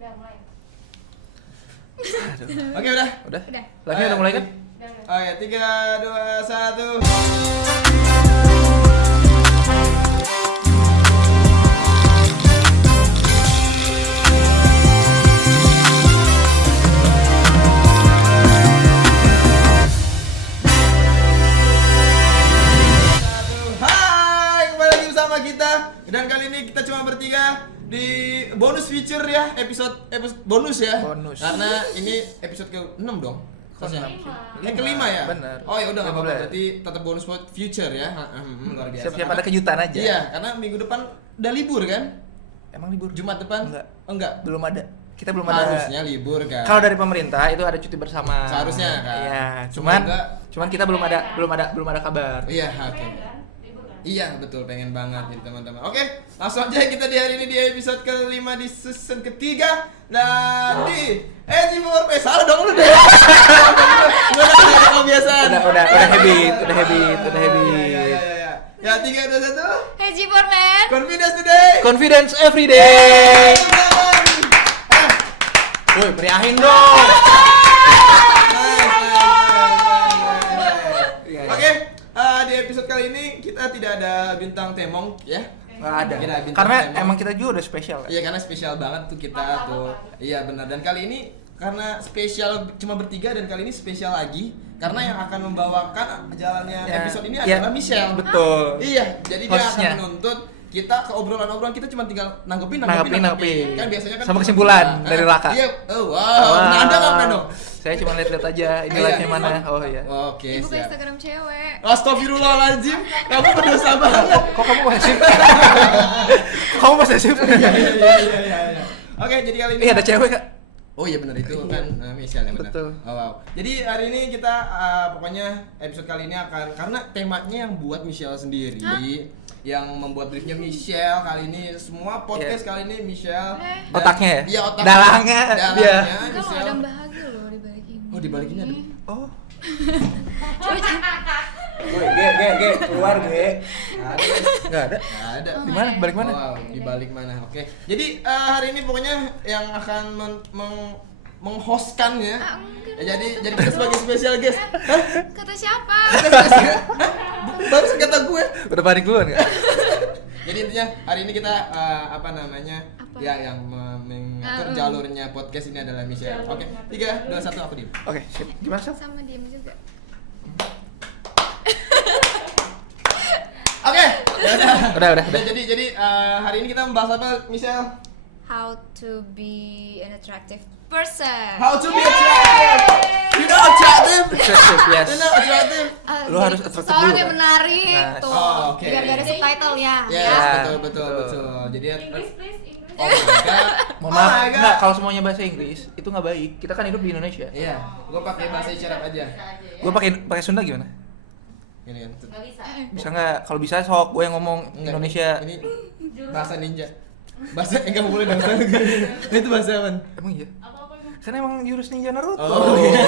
Udah mulai. Oke, udah. Udah. Live-nya udah mulai kan? Udah. Oke, 3, 2, 1. Hai, kembali lagi bersama kita. Dan kali ini kita cuma bertiga di bonus feature ya, episode bonus ya. Bonus. Karena ini episode ke-6 dong. Kelima ya? Bener. Oh ya udah enggak apa-apa, 15. berarti tetap bonus buat future ya. Luar biasa. Siap-siap ada kejutan aja. Iya, karena minggu depan udah libur kan? Emang libur? Jumat depan? Enggak. Oh, enggak. Belum ada. Kita belum ada. Harusnya libur kan. Kalau dari pemerintah itu ada cuti bersama. Seharusnya kan. Iya, Semoga- cuman kita belum ada kabar. Iya, oke. Iya betul, pengen banget nih teman-teman. Oke, langsung aja kita di hari ini di episode ke-5 di season ketiga. Dan di G4P, salah dong lu deh. Udah kebiasaan. Udah habit. Ya 3, 2, 1. Hey G4Man. Confidence today. Confidence every day. Woi, meriahin dong. Oke, di episode kali ini kita tidak ada bintang temong ya. Nggak ada. Tidak ada bintang Karena temong. emang kita juga udah spesial kan? Iya, karena spesial banget tuh kita tuh. Iya benar. Dan kali ini karena spesial cuma bertiga dan kali ini spesial lagi karena yang akan membawakan jalannya Ya. episode ini Ya, adalah Michelle. Betul. Iya, jadi dia Hostnya. akan menuntut kita ke obrolan-obrolan kita cuma tinggal nanggepin. Nanggepin. Kan biasanya kan Sama kesimpulan dari Raka. Iya. Oh, wow. Nah, Anda enggak pernah dong. Saya cuma lihat-lihat aja ini Iya. live-nya mana. Oh iya. Oke, Ibu ke siap. Instagram cewek. Astagfirullahaladzim, kamu berdosa banget. Kok kamu posesif? Kok kamu posesif? Iya. Oke, jadi kali ini Ada cewek Kak. Oh iya benar itu kan Michelle yang benar. Betul. Oh, wow. Jadi hari ini kita pokoknya episode kali ini akan karena temanya yang buat Michelle sendiri. Yang membuat briefnya Michelle kali ini semua podcast kali ini Michelle. Dan- Otaknya ya? Iya, otaknya. Dalangnya dia. Kalau Michelle. ada bahagia loh di balik ini. Oh, di balik ini ada. Oh. Coba Ge, keluar ge. Enggak ada. Nggak ada. Di mana? Balik mana? Wow, di balik mana? Oke. Jadi hari ini pokoknya yang akan menghostkannya. Ya, jadi kita sebagai special guest. Hah? Kata siapa? Baru kata gue. Udah panik duluan enggak? Jadi intinya hari ini kita apa namanya? Apa? Ya yang mengatur jalurnya podcast ini adalah Michelle. Oke. 3, 2, 1 aku diem. Oke, sip. Gimana Sal? Sama diem juga. Oke. Udah. Jadi hari ini kita membahas apa, Michelle? How to be an attractive person. How to be attractive. You know attractive? Attractive, yes. You know attractive? Lu harus attractive Seorang dulu, yang kan? menarik Nah, tuh. oh, oke. Biar gak ada subtitle ya. Yes, Ya. betul. Jadi English please, English. oh my god. Mohon Oh maaf, my God. enggak kalau semuanya bahasa Inggris itu nggak baik. Kita kan hidup di Indonesia. Iya, gua pakai bahasa isyarat aja. Gua pakai Sunda gimana? Ini kan. Nggak bisa. Bisa nggak? Kalau bisa sok gue yang ngomong Enggak, Indonesia. Ini bahasa ninja. Bahasa enggak boleh bahasa. Itu bahasa apa? Emang iya? Apa-apa emang. Kan emang jurus ninja Naruto. Oh, iya.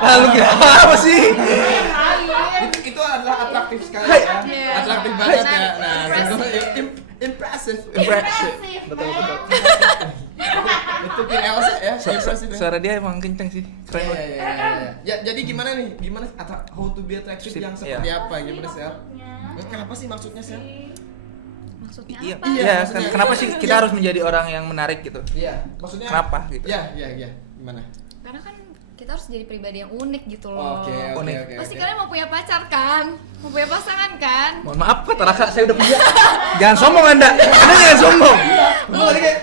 Lalu kira apa sih? Itu adalah atraktif sekali Hai. ya. Iya. Atraktif banget ya. Nah, Impressive. impressive. Impressive. Betul. Itu pin Elsa ya, impressive. Ya. Suara dia emang kenceng sih. Keren banget. Iya. Ya, jadi gimana nih? Gimana how to be attractive yang seperti Iya. apa? Gimana, Sel? Apa sih maksudnya, Sel? Maksudnya Iya, apa? Iya, iya. maksudnya. Kenapa sih kita Iya. harus menjadi orang yang menarik gitu? Iya, maksudnya Kenapa gitu? Iya. Gimana? Karena kan kita harus jadi pribadi yang unik gitu loh. Oke. Unik. Pasti kalian mau punya pacar kan? Mau punya pasangan kan? Mohon maaf kata Raka, saya udah punya. Jangan sombong Anda jangan sombong. Lu tadi kayak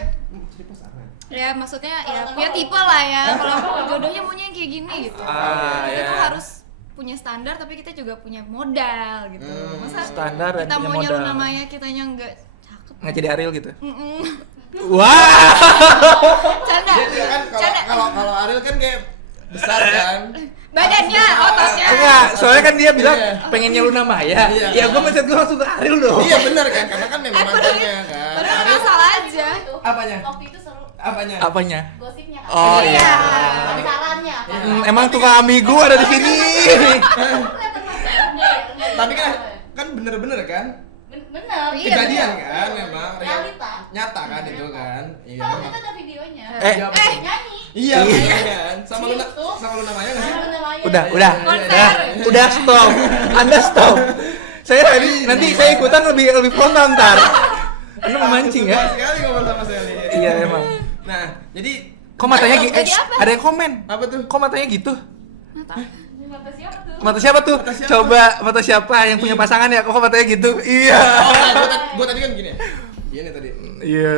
Ya maksudnya ya punya tipe lah ya. Kalau jodohnya maunya yang kayak gini gitu. Kita ya. tuh harus punya standar tapi kita juga punya modal gitu. Masa Standar dan kita punya maunya modal. lu namanya kitanya enggak cakep. Nggak jadi Ariel gitu. Mm-mm. Wah. Canda. Dia kan Canda. kalau Ariel kan kayak besar kan. Badannya, ototnya. Enggak, soalnya kan dia bilang Iya. pengennya Luna Maya. Iya. Ya gua mencet gua langsung ke Ariel dong. Iya benar kan, karena kan memang mantannya kan. Padahal nggak salah aja. Apanya? Waktu itu seru. Apanya? Apanya? Gosipnya kan. Oh Iya. iya. Pacarannya. Emang tukang amigo ada di sini. Tapi kan bener-bener kan? Bener. Iya, kejadian bener. kan memang Realita. nyata kan itu kan. Iya. Kalau kita ada videonya. Iya, betul. Nyanyi. Iya, Iya. kan. Sama Luna Maya nggak sih? Sama Luna Maya. Udah, Konser. udah stop. Anda stop. Saya nanti saya ikutan lebih frontal ntar. Anda memancing ya? Suka sekali ngobrol sama Sally. Iya emang. Nah, jadi Kok matanya gitu? Jadi apa? Ada yang komen. apa tuh? Kok matanya gitu? Mata. Mata siapa tuh? Mata siapa tuh? Mata siapa? Coba mata siapa yang punya pasangan ya? Kok matanya gitu? Iya. Gua tadi kan gini ya. Gini tadi. Iya.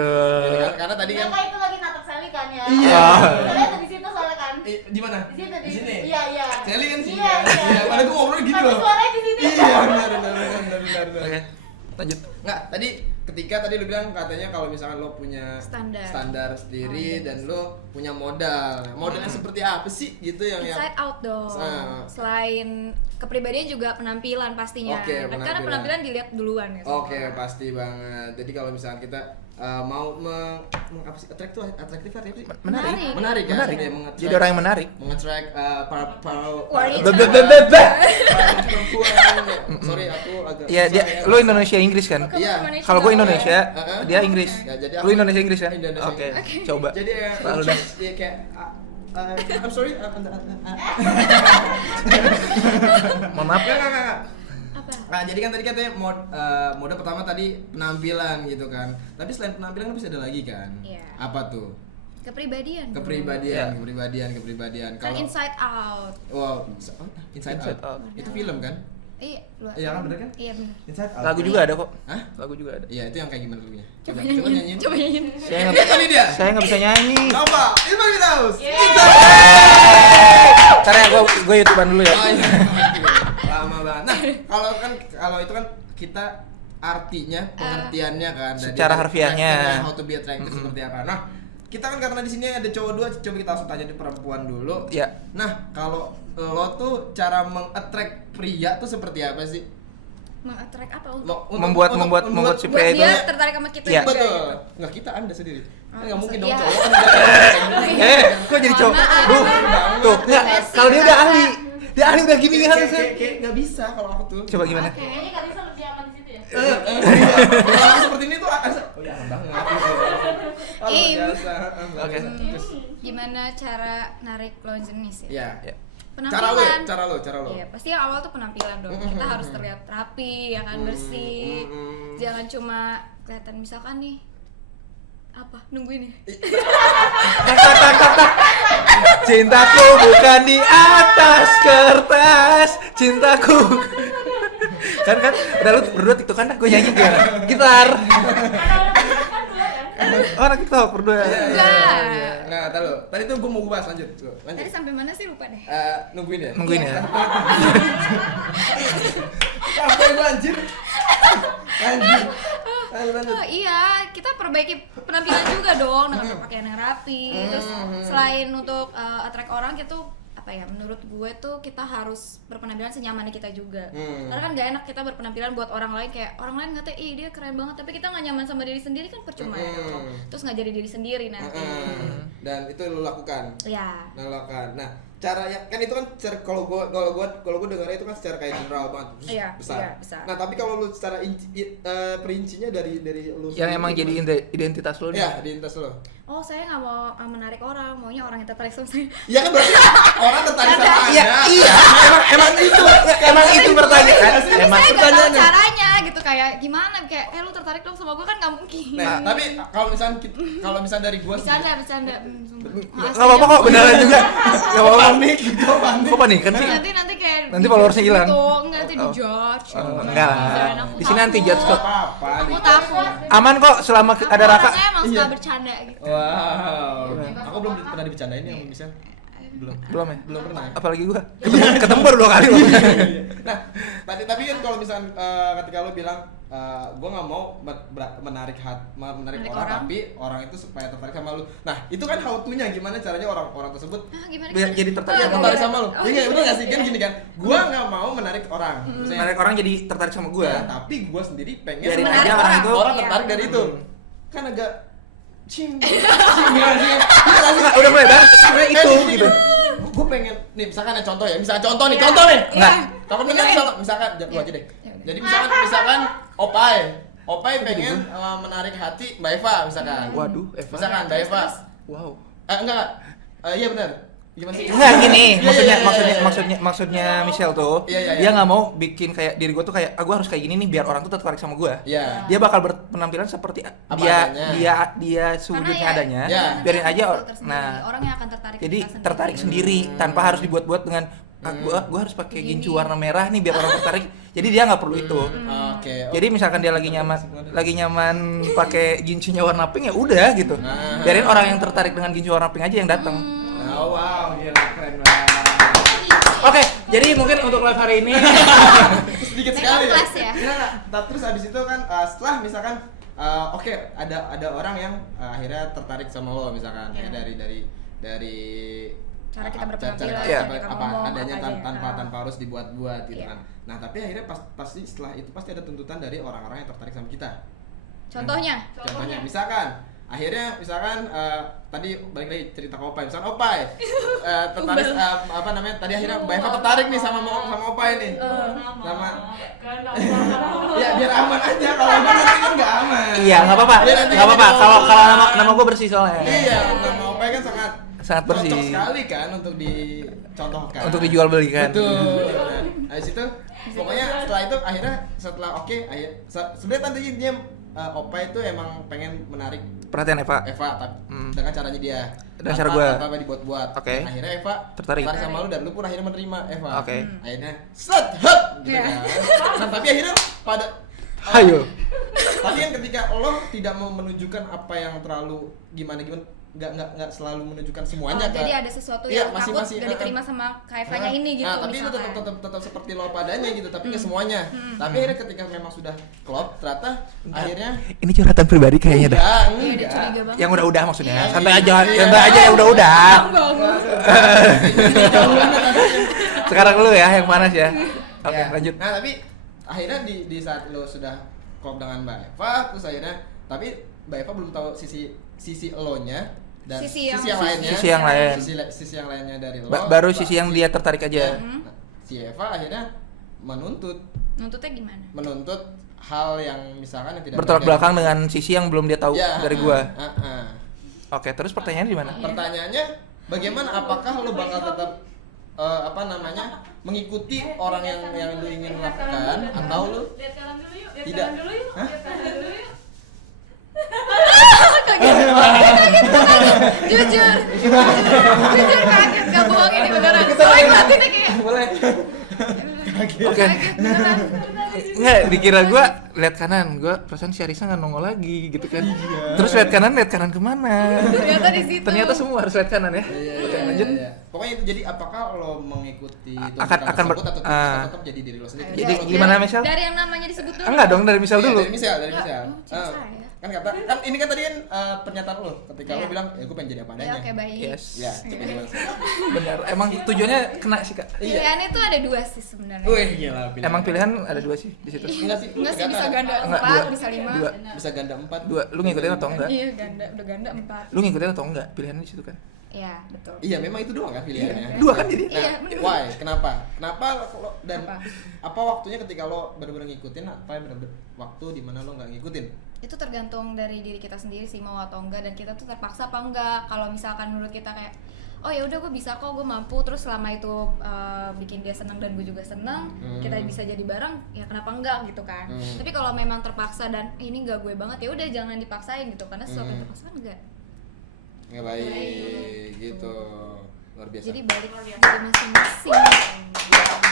Karena tadi kan Yang itu lagi natak Sally kan ya? Iya. Kita lihat di situ soalnya kan. di mana? Di situ Di sini. Iya, iya. Sally kan sini. Iya, kan? iya. Padahal gua ngobrolnya gini Tapi loh. suaranya di sini. Iya, benar. Oke. Lanjut. Nggak, ketika tadi lu bilang katanya kalau misalkan lo punya Standar. sendiri dan lo punya modal. Nah, modalnya seperti apa sih gitu yang Inside out dong. Ah. Selain kepribadian juga penampilan pastinya. Oke, Karena penampilan. penampilan dilihat duluan ya. Oke, pasti banget. Jadi kalau misalkan kita mau apa sih atraktif apa sih? Menarik. Menarik kan? Menarik. Ya, mengattract- Jadi orang yang menarik. mengattract para Wanita. perempuan. Sorry, aku agak Iya, susah dia ya. lu Indonesia Inggris kan? Iya. Kalau gue Indonesia, Heeh. dia Inggris. Ya, jadi Lu Indonesia Inggris kan? Indonesia Oke. Inggris. Coba. Jadi ya, Lalu dah. ya kayak I'm sorry. Mohon maaf. Enggak. Apa? Nah, jadi kan tadi katanya mode pertama tadi penampilan gitu kan. Tapi selain penampilan kan bisa ada lagi kan? Iya. Apa tuh? Kepribadian. dong. Kepribadian. Kan inside out. Wow, Inside Inside Out. Out. Itu film kan? Iya, Iya kan, bener kan? Iya benar. Inside Out. Lagu juga ada kok. Hah? Lagu juga ada. Iya, itu yang kayak gimana lagunya? Coba nyanyiin. nyanyiin. Coba nyanyiin. Saya nggak Ini dia. saya nggak bisa nyanyi. Nova, Ilman Firdaus. Ntar ya gue YouTubean dulu ya. Oh, iya. Lama banget. Nah, kalau itu kan kita artinya, pengertiannya kan dari Secara harfiahnya. how to be attractive seperti apa. Nah, kita kan karena di sini ada cowok dua, coba kita langsung tanya di perempuan dulu. Ya. Nah, kalau lo tuh cara meng-attract pria tuh seperti apa sih? Meng-attract apa untuk Membuat si buat pria itu. dia tertarik sama kita Iya. juga. Betul. gitu. Enggak, kita Anda sendiri. Oh, Enggak mungkin dong iya. cowok kan enggak. Kok jadi cowok? Mohon maaf. Duh, tuh enggak. Basic Kalau dia udah rasa. ahli. Dia ahli udah gini kan. Kayak enggak bisa kalau aku tuh. Coba gimana? Kayaknya Kak Risa lebih aman di situ ya. Iya. Kalau seperti ini tuh oh ya banget. Oh, Im. biasa. Oke. Terus Gimana cara narik lawan jenis ya? ya. Ya. Penampilan. Cara lo. Iya, pasti yang awal tuh penampilan dong. Kita harus terlihat rapi, ya kan, bersih. Jangan cuma kelihatan misalkan nih apa nungguin ya. Cintaku bukan di atas kertas, cintaku. Kan udah lu berdua tiktokan dah, gue nyanyi gimana? Gitar. Oh, anak TikTok berdua. Enggak. Enggak, tahu lo. Tadi tuh gue mau bahas lanjut. Tadi sampai mana sih lupa deh. Nungguin ya? Nungguin ya. Sampai gue anjir. Lanjut. Oh iya, kita perbaiki penampilan juga dong dengan pakaian yang rapi. Terus selain untuk attract orang, kita tuh apa ya? Menurut gue tuh kita harus berpenampilan senyamannya kita juga. Karena kan gak enak kita berpenampilan buat orang lain, kayak orang lain ngatain, ih dia keren banget, tapi kita gak nyaman sama diri sendiri kan percuma ya. Terus gak jadi diri sendiri nanti. Dan itu lo lakukan. Ya. Nah, cara ya kan itu kan kalau gua dengarnya itu kan secara kayak general banget. Iya, besar. iya, besar. Nah, tapi kalau lu secara perincinya dari lu Yang emang jadi gimana? identitas lo nih. Ya, identitas lo. Oh, saya nggak mau menarik orang, maunya orang yang tertarik sama saya. Iya kan berarti orang tertarik sama Anda. Iya, emang itu pertanyaan. Emang Saya nggak tahu pertanyaannya. caranya gitu, kayak gimana, kayak lu tertarik dong sama gue kan nggak mungkin. Nah, tapi kalau misalnya dari gua Bercanda. Enggak apa-apa kok, beneran juga. Enggak apa-apa. panik, gua panik. Kok panik kan sih? Nanti kayak Nanti followersnya hilang. gitu, enggak nanti di-judge. Enggak lah. Di sini nanti judge kok. Apa-apa. Aku takut. Aman kok selama ada Raka. Saya emang Iya. suka bercanda gitu. Wow. Aku belum pernah dibicarain ya sama Michelle. Belum ya? Belum pernah. Ya? Apalagi gua. Ketemu baru 2 kali loh. Nah, tapi kan kalau misalkan ketika lo bilang gue nggak mau menarik orang, tapi orang itu supaya tertarik sama lu. Nah, itu kan how to-nya gimana caranya orang tersebut Gimana? Biar jadi tertarik tertarik sama lu. Iya, bener nggak sih? Kan gini kan, gue nggak mau menarik orang. Misalnya, Menarik orang jadi tertarik sama gua. ya, tapi gue sendiri pengen Biarin menarik aja orang itu. orang Iya. tertarik dari itu. Kan agak cing gimana sih? Enggak, udah mulai bang. Sebenarnya itu gitu. Gue pengen nih misalkan ya contoh nih. Iya. Contoh nih. Enggak. Takut bener misalkan gua aja deh. Ya udah. Jadi misalkan Opai Opai pengen menarik hati Mbak Eva misalkan. Waduh, Eva. Misalkan Mbak Eva. Wow. Enggak. Iya benar. Gimana sih? Enggak gini, Iya, maksudnya Michelle tuh, Iya. dia nggak mau bikin kayak diri gue tuh kayak, gue harus kayak gini nih biar orang tuh tertarik sama gue. Iya. Dia bakal berpenampilan seperti Apa dia adanya. sewujudnya Karena adanya. Ya. Biarin aja. Nah, orang yang akan tertarik Jadi ke kita sendiri. tertarik sendiri tanpa harus dibuat-buat dengan gua harus pakai gincu warna merah nih biar orang tertarik. Jadi dia nggak perlu itu. Oke. Jadi misalkan dia lagi nyaman pakai gincunya warna pink ya udah gitu. Biarin orang yang tertarik dengan gincu warna pink aja yang datang. Oh, wow, gila keren banget. Oke, jadi mungkin untuk live hari ini Sedikit Make sekali up class ya? Nah, terus habis itu kan setelah misalkan oke, ada orang yang akhirnya tertarik sama lo misalkan ya dari Cara kita berpenampilan, cara cara apa, kita apa ngomong, adanya apa aja. tanpa harus dibuat-buat gitu Iya. kan. Nah, tapi akhirnya pasti setelah itu pasti ada tuntutan dari orang-orang yang tertarik sama kita. Contohnya? Contohnya misalkan tadi balik lagi cerita ke Opai, misalkan Opai tertarik apa namanya tadi akhirnya Mbak Eva tertarik nih sama Opai nih sama ya biar aman aja, kalau aman nanti kan nggak aman. iya nggak apa-apa, Iya, nanti nggak apa-apa. jadi Kalau nama gue bersih soalnya. iya, nama Opai kan sangat bersih. cocok sekali kan untuk dicontohkan, Untuk dijual belikan. betul. Nah, habis itu pokoknya setelah itu akhirnya sebenarnya tadi dia Opai itu emang pengen menarik Perhatian Eva. dengan caranya dia. Dengan cara gua. Tanpa dibuat-buat. Oke. Akhirnya Eva Tertarik. sama lu dan lu pun akhirnya menerima Eva. Oke. Akhirnya gitu kan. Nah, tapi akhirnya Ayo. tapi kan ketika lo tidak mau menunjukkan apa yang terlalu gimana nggak selalu menunjukkan semuanya Oh, jadi ada sesuatu Iya, yang takut masih- gak diterima sama Kaivanya ini gitu. Nah, tapi itu misalkan. tetap seperti lo padanya gitu, tapi nggak semuanya. Tapi akhirnya ketika memang sudah klop, ternyata akhirnya Ini curhatan pribadi kayaknya dah. Iya, dia enggak. curiga banget. Yang udah maksudnya. Iya, Santai iya, aja, iya. santai aja yang udah. Sekarang lu ya yang panas ya. Oke, Ya. lanjut. Nah, tapi akhirnya di saat lo sudah klop dengan Mbak Eva, terus akhirnya tapi Mbak Eva belum tahu sisi elonya dan Sisi yang- lainnya. Sisi yang lain. Sisi yang lainnya dari lo. Baru sisi yang dia tertarik aja. Nah, si Eva akhirnya menuntut Nuntutnya gimana? hal yang misalkan yang tidak Bertolak baik. belakang dengan sisi yang belum dia tahu Ya, dari gua. ah. Oke, terus pertanyaannya di mana? Pertanyaannya bagaimana, apakah lo bakal tetap mengikuti orang yang lo ingin lakukan atau lo Lihat kanan dulu yuk, lihat Tidak. kanan dulu yuk, Hah? lihat kanan dulu yuk. Jujur kaget, gak bohong ini beneran. Soalnya batinnya kayak boleh Oke. beneran. Enggak, dikira gua lihat kanan, gua perasaan si Arisa nggak nongol lagi gitu kan. Terus lihat kanan kemana? Ternyata di situ. Ternyata semua harus lihat kanan ya. Oke, lanjut. Pokoknya itu, jadi apakah lo mengikuti tuntutan akan tersebut atau tetap jadi diri lo sendiri? Jadi Dari- gimana, Michelle? Dari yang namanya disebut dulu. Enggak dong, dari misal Iya, dulu. dari misal Oh, Ah, saya. kan ini kan tadi kan pernyataan lo ketika lo Iya. bilang ya gue pengen jadi apa Ya, adanya. oke baik. Yes. Ya, coba gimana sih? Benar. Emang tujuannya kena sih, Kak. Pilihan itu ada dua sih sebenarnya. Wih, gila pilihan. Emang pilihan ada dua sih di situ. Enggak sih, Enggak sih, bisa ganda Enggak, 4, dua. bisa 5. Dua. Bisa ganda 4. Dua, lu ngikutin atau enggak? Iya, udah ganda 4. Lu ngikutin atau enggak? Pilihannya di situ kan. Iya, betul. Iya, memang itu doang kan pilihannya. Dua kan jadi. Iya, Nah, bener. why? Kenapa lo dan Apa? apa waktunya ketika lo benar-benar ngikutin, apa yang benar-benar waktu di mana lo nggak ngikutin? Itu tergantung dari diri kita sendiri sih mau atau enggak, dan kita tuh terpaksa apa enggak. Kalau misalkan menurut kita kayak oh ya udah gue bisa kok, gue mampu, terus selama itu bikin dia senang dan gue juga senang, kita bisa jadi bareng, ya kenapa enggak gitu kan. Tapi kalau memang terpaksa dan ini enggak gue banget, ya udah jangan dipaksain gitu, karena sesuatu yang terpaksa kan enggak. Nggak baik gitu. Luar biasa. Jadi balik jadi masing-masing.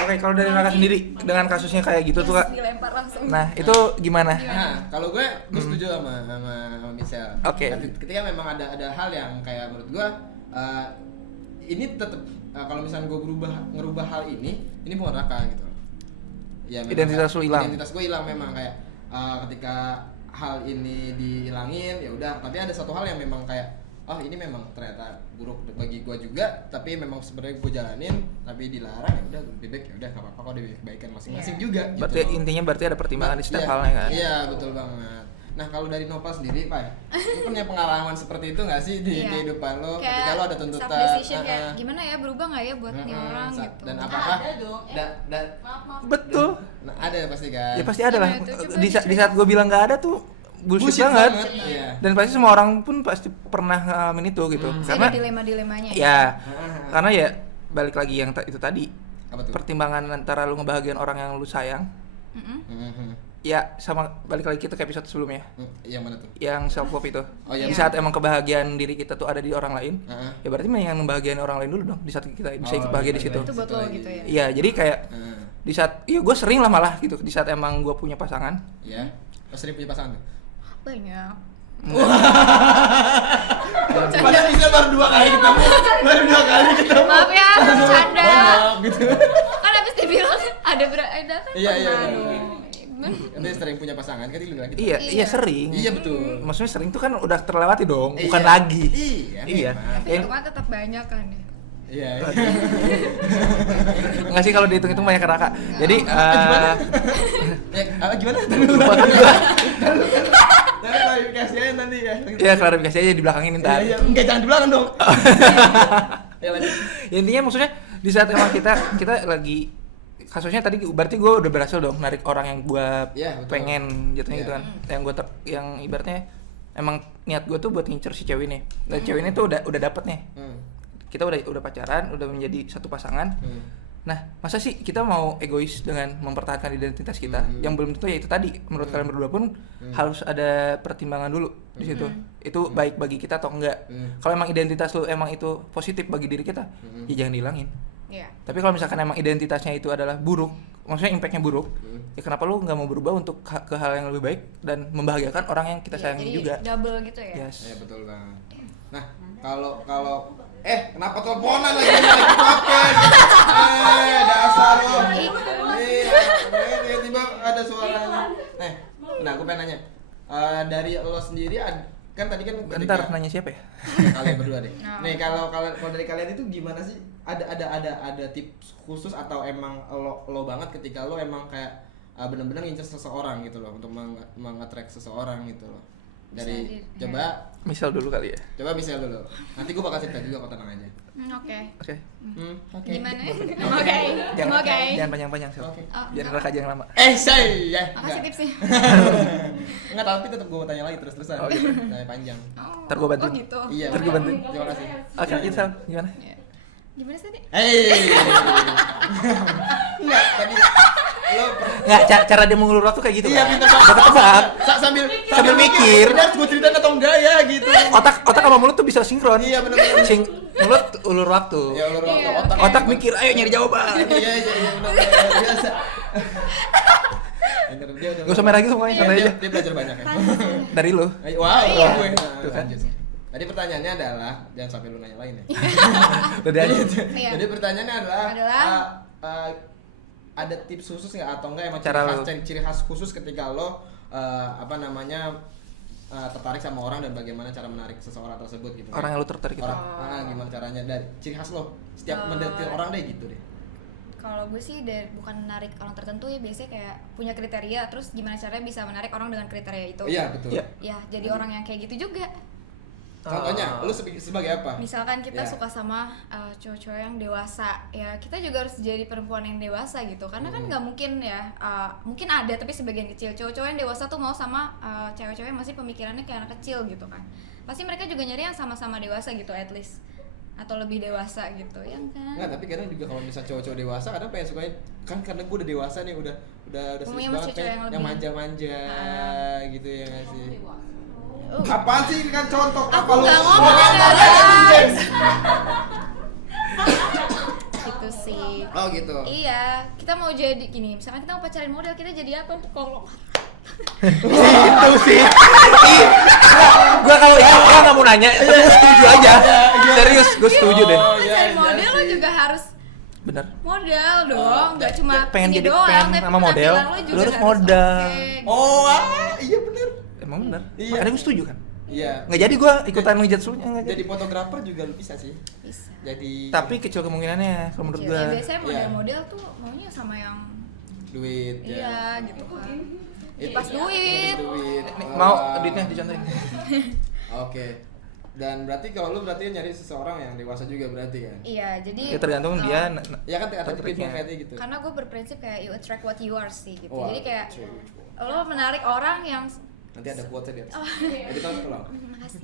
Oke, kalau dari Naka sendiri dengan kasusnya kayak gitu tuh, Kak. Dilempar langsung. Nah, itu gimana? Nah, kalau gue setuju sama Michelle. Oke. Ketika memang ada hal yang kayak menurut gue ini tetap kalau misalnya gue ngerubah hal ini bukan Raka gitu. Ya, memang Identitas lu hilang. Identitas gue hilang memang kayak ketika hal ini dihilangin ya udah, tapi ada satu hal yang memang kayak oh ini memang ternyata buruk bagi gue juga, tapi memang sebenarnya gue jalanin tapi dilarang, ya udah lebih baik ya udah nggak apa-apa kok, dibaikan masing-masing juga. Berarti gitu. intinya berarti ada pertimbangan di setiap Iya, halnya kan. Iya, betul banget. Nah kalau dari Nopal sendiri Pak, lu punya pengalaman seperti itu nggak sih di Iya. kehidupan lo? Kayak Ketika lo ada tuntutan, self-decision kayak gimana ya, berubah nggak ya buat nih orang gitu. Dan apakah Ada dong. Maaf. Betul. Nah, ada pasti kan? Ya pasti ada lah. Gimana tuh? Coba Di saat gue bilang nggak ada tuh bullshit banget. Iya. Dan pasti semua orang pun pasti pernah ngalamin itu gitu. Pasti Karena ada dilema-dilemanya ya, karena ya balik lagi yang itu tadi. Apa tuh? Pertimbangan antara lu ngebahagiain orang yang lu sayang, Mm-mm. ya sama balik lagi kita ke episode sebelumnya. Yang mana tuh? Yang self love itu. Oh, iya. Di saat emang kebahagiaan diri kita tuh ada di orang lain, Heeh. ya berarti mendingan membahagiain orang lain dulu dong. Di saat kita bisa ikut bahagia di situ. Itu buat lo gitu ya. Iya, jadi kayak di saat, iya gue sering lah malah gitu. Di saat emang gue punya pasangan, Iya. Lo sering punya pasangan tuh? Banyak. Padahal bisa baru 2 kali ketemu. Baru 2 kali ketemu. Maaf ya, bercanda. Banyak gitu. Kan habis dibilang ada ada kan. Iya, iya, pernah iya. dong. Dia sering punya pasangan kan dia bilang gitu. iya, Iya. iya sering. Iya betul. Maksudnya sering tuh kan udah terlewati dong, bukan Iya. lagi. Iya. Iya. memang. Tapi itu kan tetap banyak kan ya. Iya. Enggak sih kalau dihitung-hitung banyak neraka. Jadi Gimana? Gimana? lupa juga. Nanti klarifikasi aja nanti ya. Ya klarifikasi aja di belakang ini ntar. Iya, enggak jangan di belakang dong. Ya lanjut. Ya, intinya maksudnya di saat emang kita lagi kasusnya tadi berarti gue udah berhasil dong narik orang yang gue Iya, betul. pengen jatuhnya Iya. gitu kan, yang ibaratnya emang niat gue tuh buat ngincer si cewek ini, dan cewek ini tuh udah dapet nih, kita udah pacaran, udah menjadi satu pasangan. Nah, masa sih kita mau egois dengan mempertahankan identitas kita yang belum tentu ya itu tadi menurut kalian berdua pun harus ada pertimbangan dulu di situ. Itu baik bagi kita atau enggak. Kalau emang identitas lu emang itu positif bagi diri kita, ya jangan dihilangin. Iya. Tapi kalau misalkan emang identitasnya itu adalah buruk, maksudnya impactnya buruk, ya kenapa lu nggak mau berubah untuk ke hal yang lebih baik dan membahagiakan orang yang kita Iya, sayangi jadi juga. double gitu ya. Yes. Iya betul banget. Nah, kalau kenapa teleponan lagi podcast? Dasar lo. Iya, tiba-tiba ada suaranya. Nah, aku pengen nanya. Dari lo sendiri kan tadi kan Bentar, nanya siapa ya? kalian berdua deh. No. Nih kalau dari kalian itu gimana sih? Ada tips khusus atau emang lo banget ketika lo emang kayak benar-benar ngincer seseorang gitu loh untuk mengattract seseorang gitu loh. Dari coba Misal dulu kali ya. Coba bisa dulu. Nanti gue bakal cerita juga kok, tenang aja. Oke. Oke. Oke. Gimana? Oke. Oke. Jangan panjang-panjang, Sel. Oke. Oh, Biar neraka aja yang lama. Say ya. makasih tipsnya. Enggak, tapi tetap gue mau tanya lagi terus-terusan. Oh, gitu. Tanya panjang. Oh. Ntar gua bantuin. Oh gitu. Iya. Ntar gue bantuin. Terima kasih. Oke, lanjut Sel. Gimana? Iya. Gimana sih tadi? Enggak, tadi lo Nggak, cara dia mengulur waktu kayak gitu Iya, kan? pinter banget. Gak ketebak. sambil mikir. Ini harus gue ceritain atau enggak ya gitu. Otak sama mulut tuh bisa sinkron. Iya, bener-bener. Mulut ulur waktu. Ya ulur waktu Iya, otak. Otak mikir, ayo nyari jawaban. Iya, bener biasa. Dia udah. Gak usah merah gitu semuanya, santai aja. Dia belajar banyak ya. Dari lu. Wow, Iya. gue. Tuh kan. Lanjut. Tadi pertanyaannya adalah, jangan sampai lu nanya lain ya. Udah aja. Iya. Jadi pertanyaannya adalah Adalah? ada tips khusus nggak atau enggak emang Cara ciri khas khusus ketika lo tertarik sama orang dan bagaimana cara menarik seseorang tersebut gitu. Orang yang lu tertarik itu. Gimana caranya dari ciri khas lo setiap mendekati orang deh gitu deh. Kalau gue sih bukan menarik orang tertentu ya, biasanya kayak punya kriteria, terus gimana caranya bisa menarik orang dengan kriteria itu. Iya betul. Iya. Ya, jadi orang yang kayak gitu juga. Contohnya, lu sebagai apa? Misalkan kita Ya. suka sama cowok-cowok yang dewasa, ya kita juga harus jadi perempuan yang dewasa gitu. Karena kan nggak mungkin ya, mungkin ada tapi sebagian kecil cowok-cowok yang dewasa tuh mau sama cewek-cewek yang masih pemikirannya kayak anak kecil gitu kan. Pasti mereka juga nyari yang sama-sama dewasa gitu at least, atau lebih dewasa gitu, ya kan? Enggak, tapi kadang juga kalau misalnya cowok-cowok dewasa kadang pengen sukanya kan karena gue udah dewasa nih, udah serius Maunya banget cewek yang yang lebih- manja-manja gitu ya nggak sih? Uh. Apaan sih kan contoh? Aku Apa lu? nggak ngomong Wah, ya, guys. Gitu sih. Oh gitu. Iya, kita mau jadi gini, misalkan kita mau pacarin model, kita jadi apa? Kalau Itu sih. Gua kalau itu gua nggak mau nanya, tapi gua setuju aja. Serius, gua setuju deh. Oh, iya, cari iya model lo sih. juga harus Bener. model dong, nggak cuma Pengen ini jadi doang, pengen tapi sama model, penampilan lo juga lu harus model. oke. Oh, iya bener. Emang bener. Iya. Makanya gua setuju kan. Iya. Nggak jadi gua ikutan ngejat selunya nggak jadi. Jadi fotografer juga lu bisa sih. Bisa. Jadi Tapi kecil kemungkinannya kalau menurut Kecil. gua. Ya, biasanya Iya. model-model tuh maunya sama yang duit ya. iya gitu kan. Kipas duit. Mau duitnya dicontohin. Oke. Dan berarti kalau lu berarti nyari seseorang yang dewasa juga berarti kan? Iya, jadi Ya tergantung dia Ya kan kata triknya. kayaknya gitu. karena gue berprinsip kayak you attract what you are sih gitu. Wah, Jadi kayak cuy. lo menarik orang yang Nanti ada quotes di atas. Jadi tahu tolong. makasih.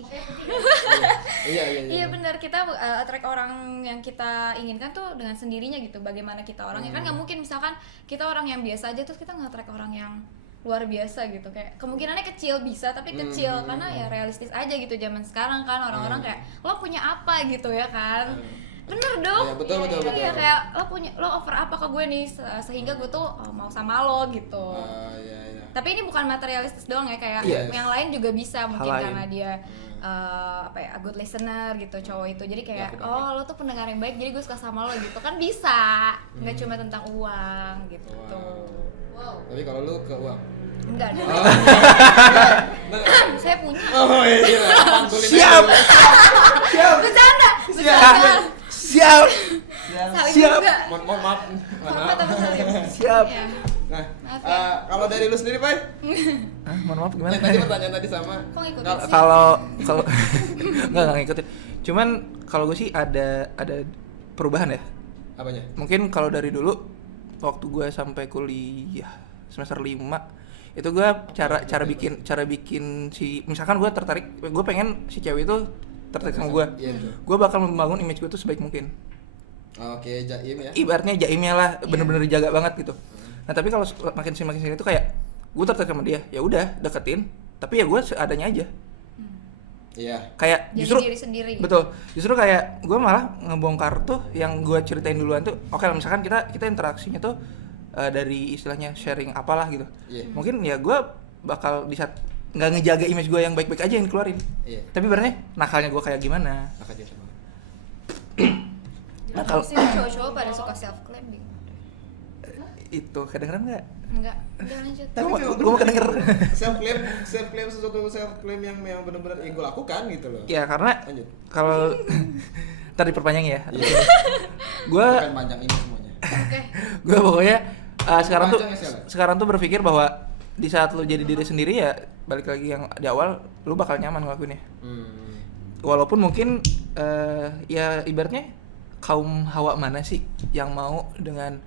Iya. Iya benar, kita attract orang yang kita inginkan tuh dengan sendirinya gitu. Bagaimana kita orangnya kan nggak mungkin misalkan kita orang yang biasa aja terus kita nge-attract orang yang luar biasa gitu. Kayak kemungkinannya kecil bisa tapi kecil karena ya realistis aja gitu zaman sekarang kan orang-orang kayak lo punya apa gitu ya kan. Bener dong. Iya, betul. Iya kayak lo offer apa ke gue nih sehingga gue tuh mau sama lo gitu. Iya. Tapi ini bukan materialistis doang ya, kayak Yes. yang lain juga bisa mungkin Hal lain. karena dia apa ya, a good listener gitu cowok itu. Jadi kayak lo tuh pendengar yang baik jadi gue suka sama lo gitu kan bisa. Nggak cuma tentang uang gitu. Wow. Tapi kalau lu ke uang. Enggak ada. Saya punya. Oh iya. Siap. Bercanda. Siap. Saling Siap. juga. Mohon maaf. Hormat tapi saling. Siap. Iya. Nah, Maaf ya. kalau dari lu sendiri, Pai? Mohon maaf gimana? Yang tadi pertanyaan tadi sama. Kok ngikutin Kalau- sih? Kalau nggak ngikutin. Cuman kalau gue sih ada perubahan ya. Apanya? Mungkin kalau dari dulu waktu gue sampai kuliah semester 5 itu gue cara bikin si misalkan gue tertarik, gue pengen si cewek itu tertarik sama gue. Iya, betul. Gue bakal membangun image gue tuh sebaik mungkin. Oke, jaim ya. Ibaratnya jaimnya lah, bener-bener dijaga banget gitu. Nah tapi kalau makin sini tuh kayak gue tertarik sama dia, ya udah deketin. Tapi ya gue seadanya aja. Iya. Kayak Jadi justru diri sendiri. betul. Justru kayak gue malah ngebongkar tuh yang gue ceritain duluan tuh. Oke lah misalkan kita interaksinya tuh dari istilahnya sharing apalah gitu. Iya. Mungkin ya gue bakal di saat nggak ngejaga image gue yang baik-baik aja yang dikeluarin. Iya. Tapi berarti nakalnya gue kayak gimana? Maka dia sama. Nah kalau sih cowok-cowok pada suka self claim gitu. itu kedengeran nggak? Enggak lanjut. Gue mau kedenger. self claim sesuatu self claim yang benar-benar gue lakukan gitu loh. Ya karena Lanjut. kalau tadi perpanjang ya. Iya. Gue Bukan panjang ini semuanya. Oke. gue pokoknya sekarang tuh Panjang ya, Sel? sekarang tuh berpikir bahwa di saat lu jadi diri sendiri ya balik lagi yang di awal lu bakal nyaman ngelakuinnya. Walaupun mungkin ya ibaratnya kaum hawa mana sih yang mau dengan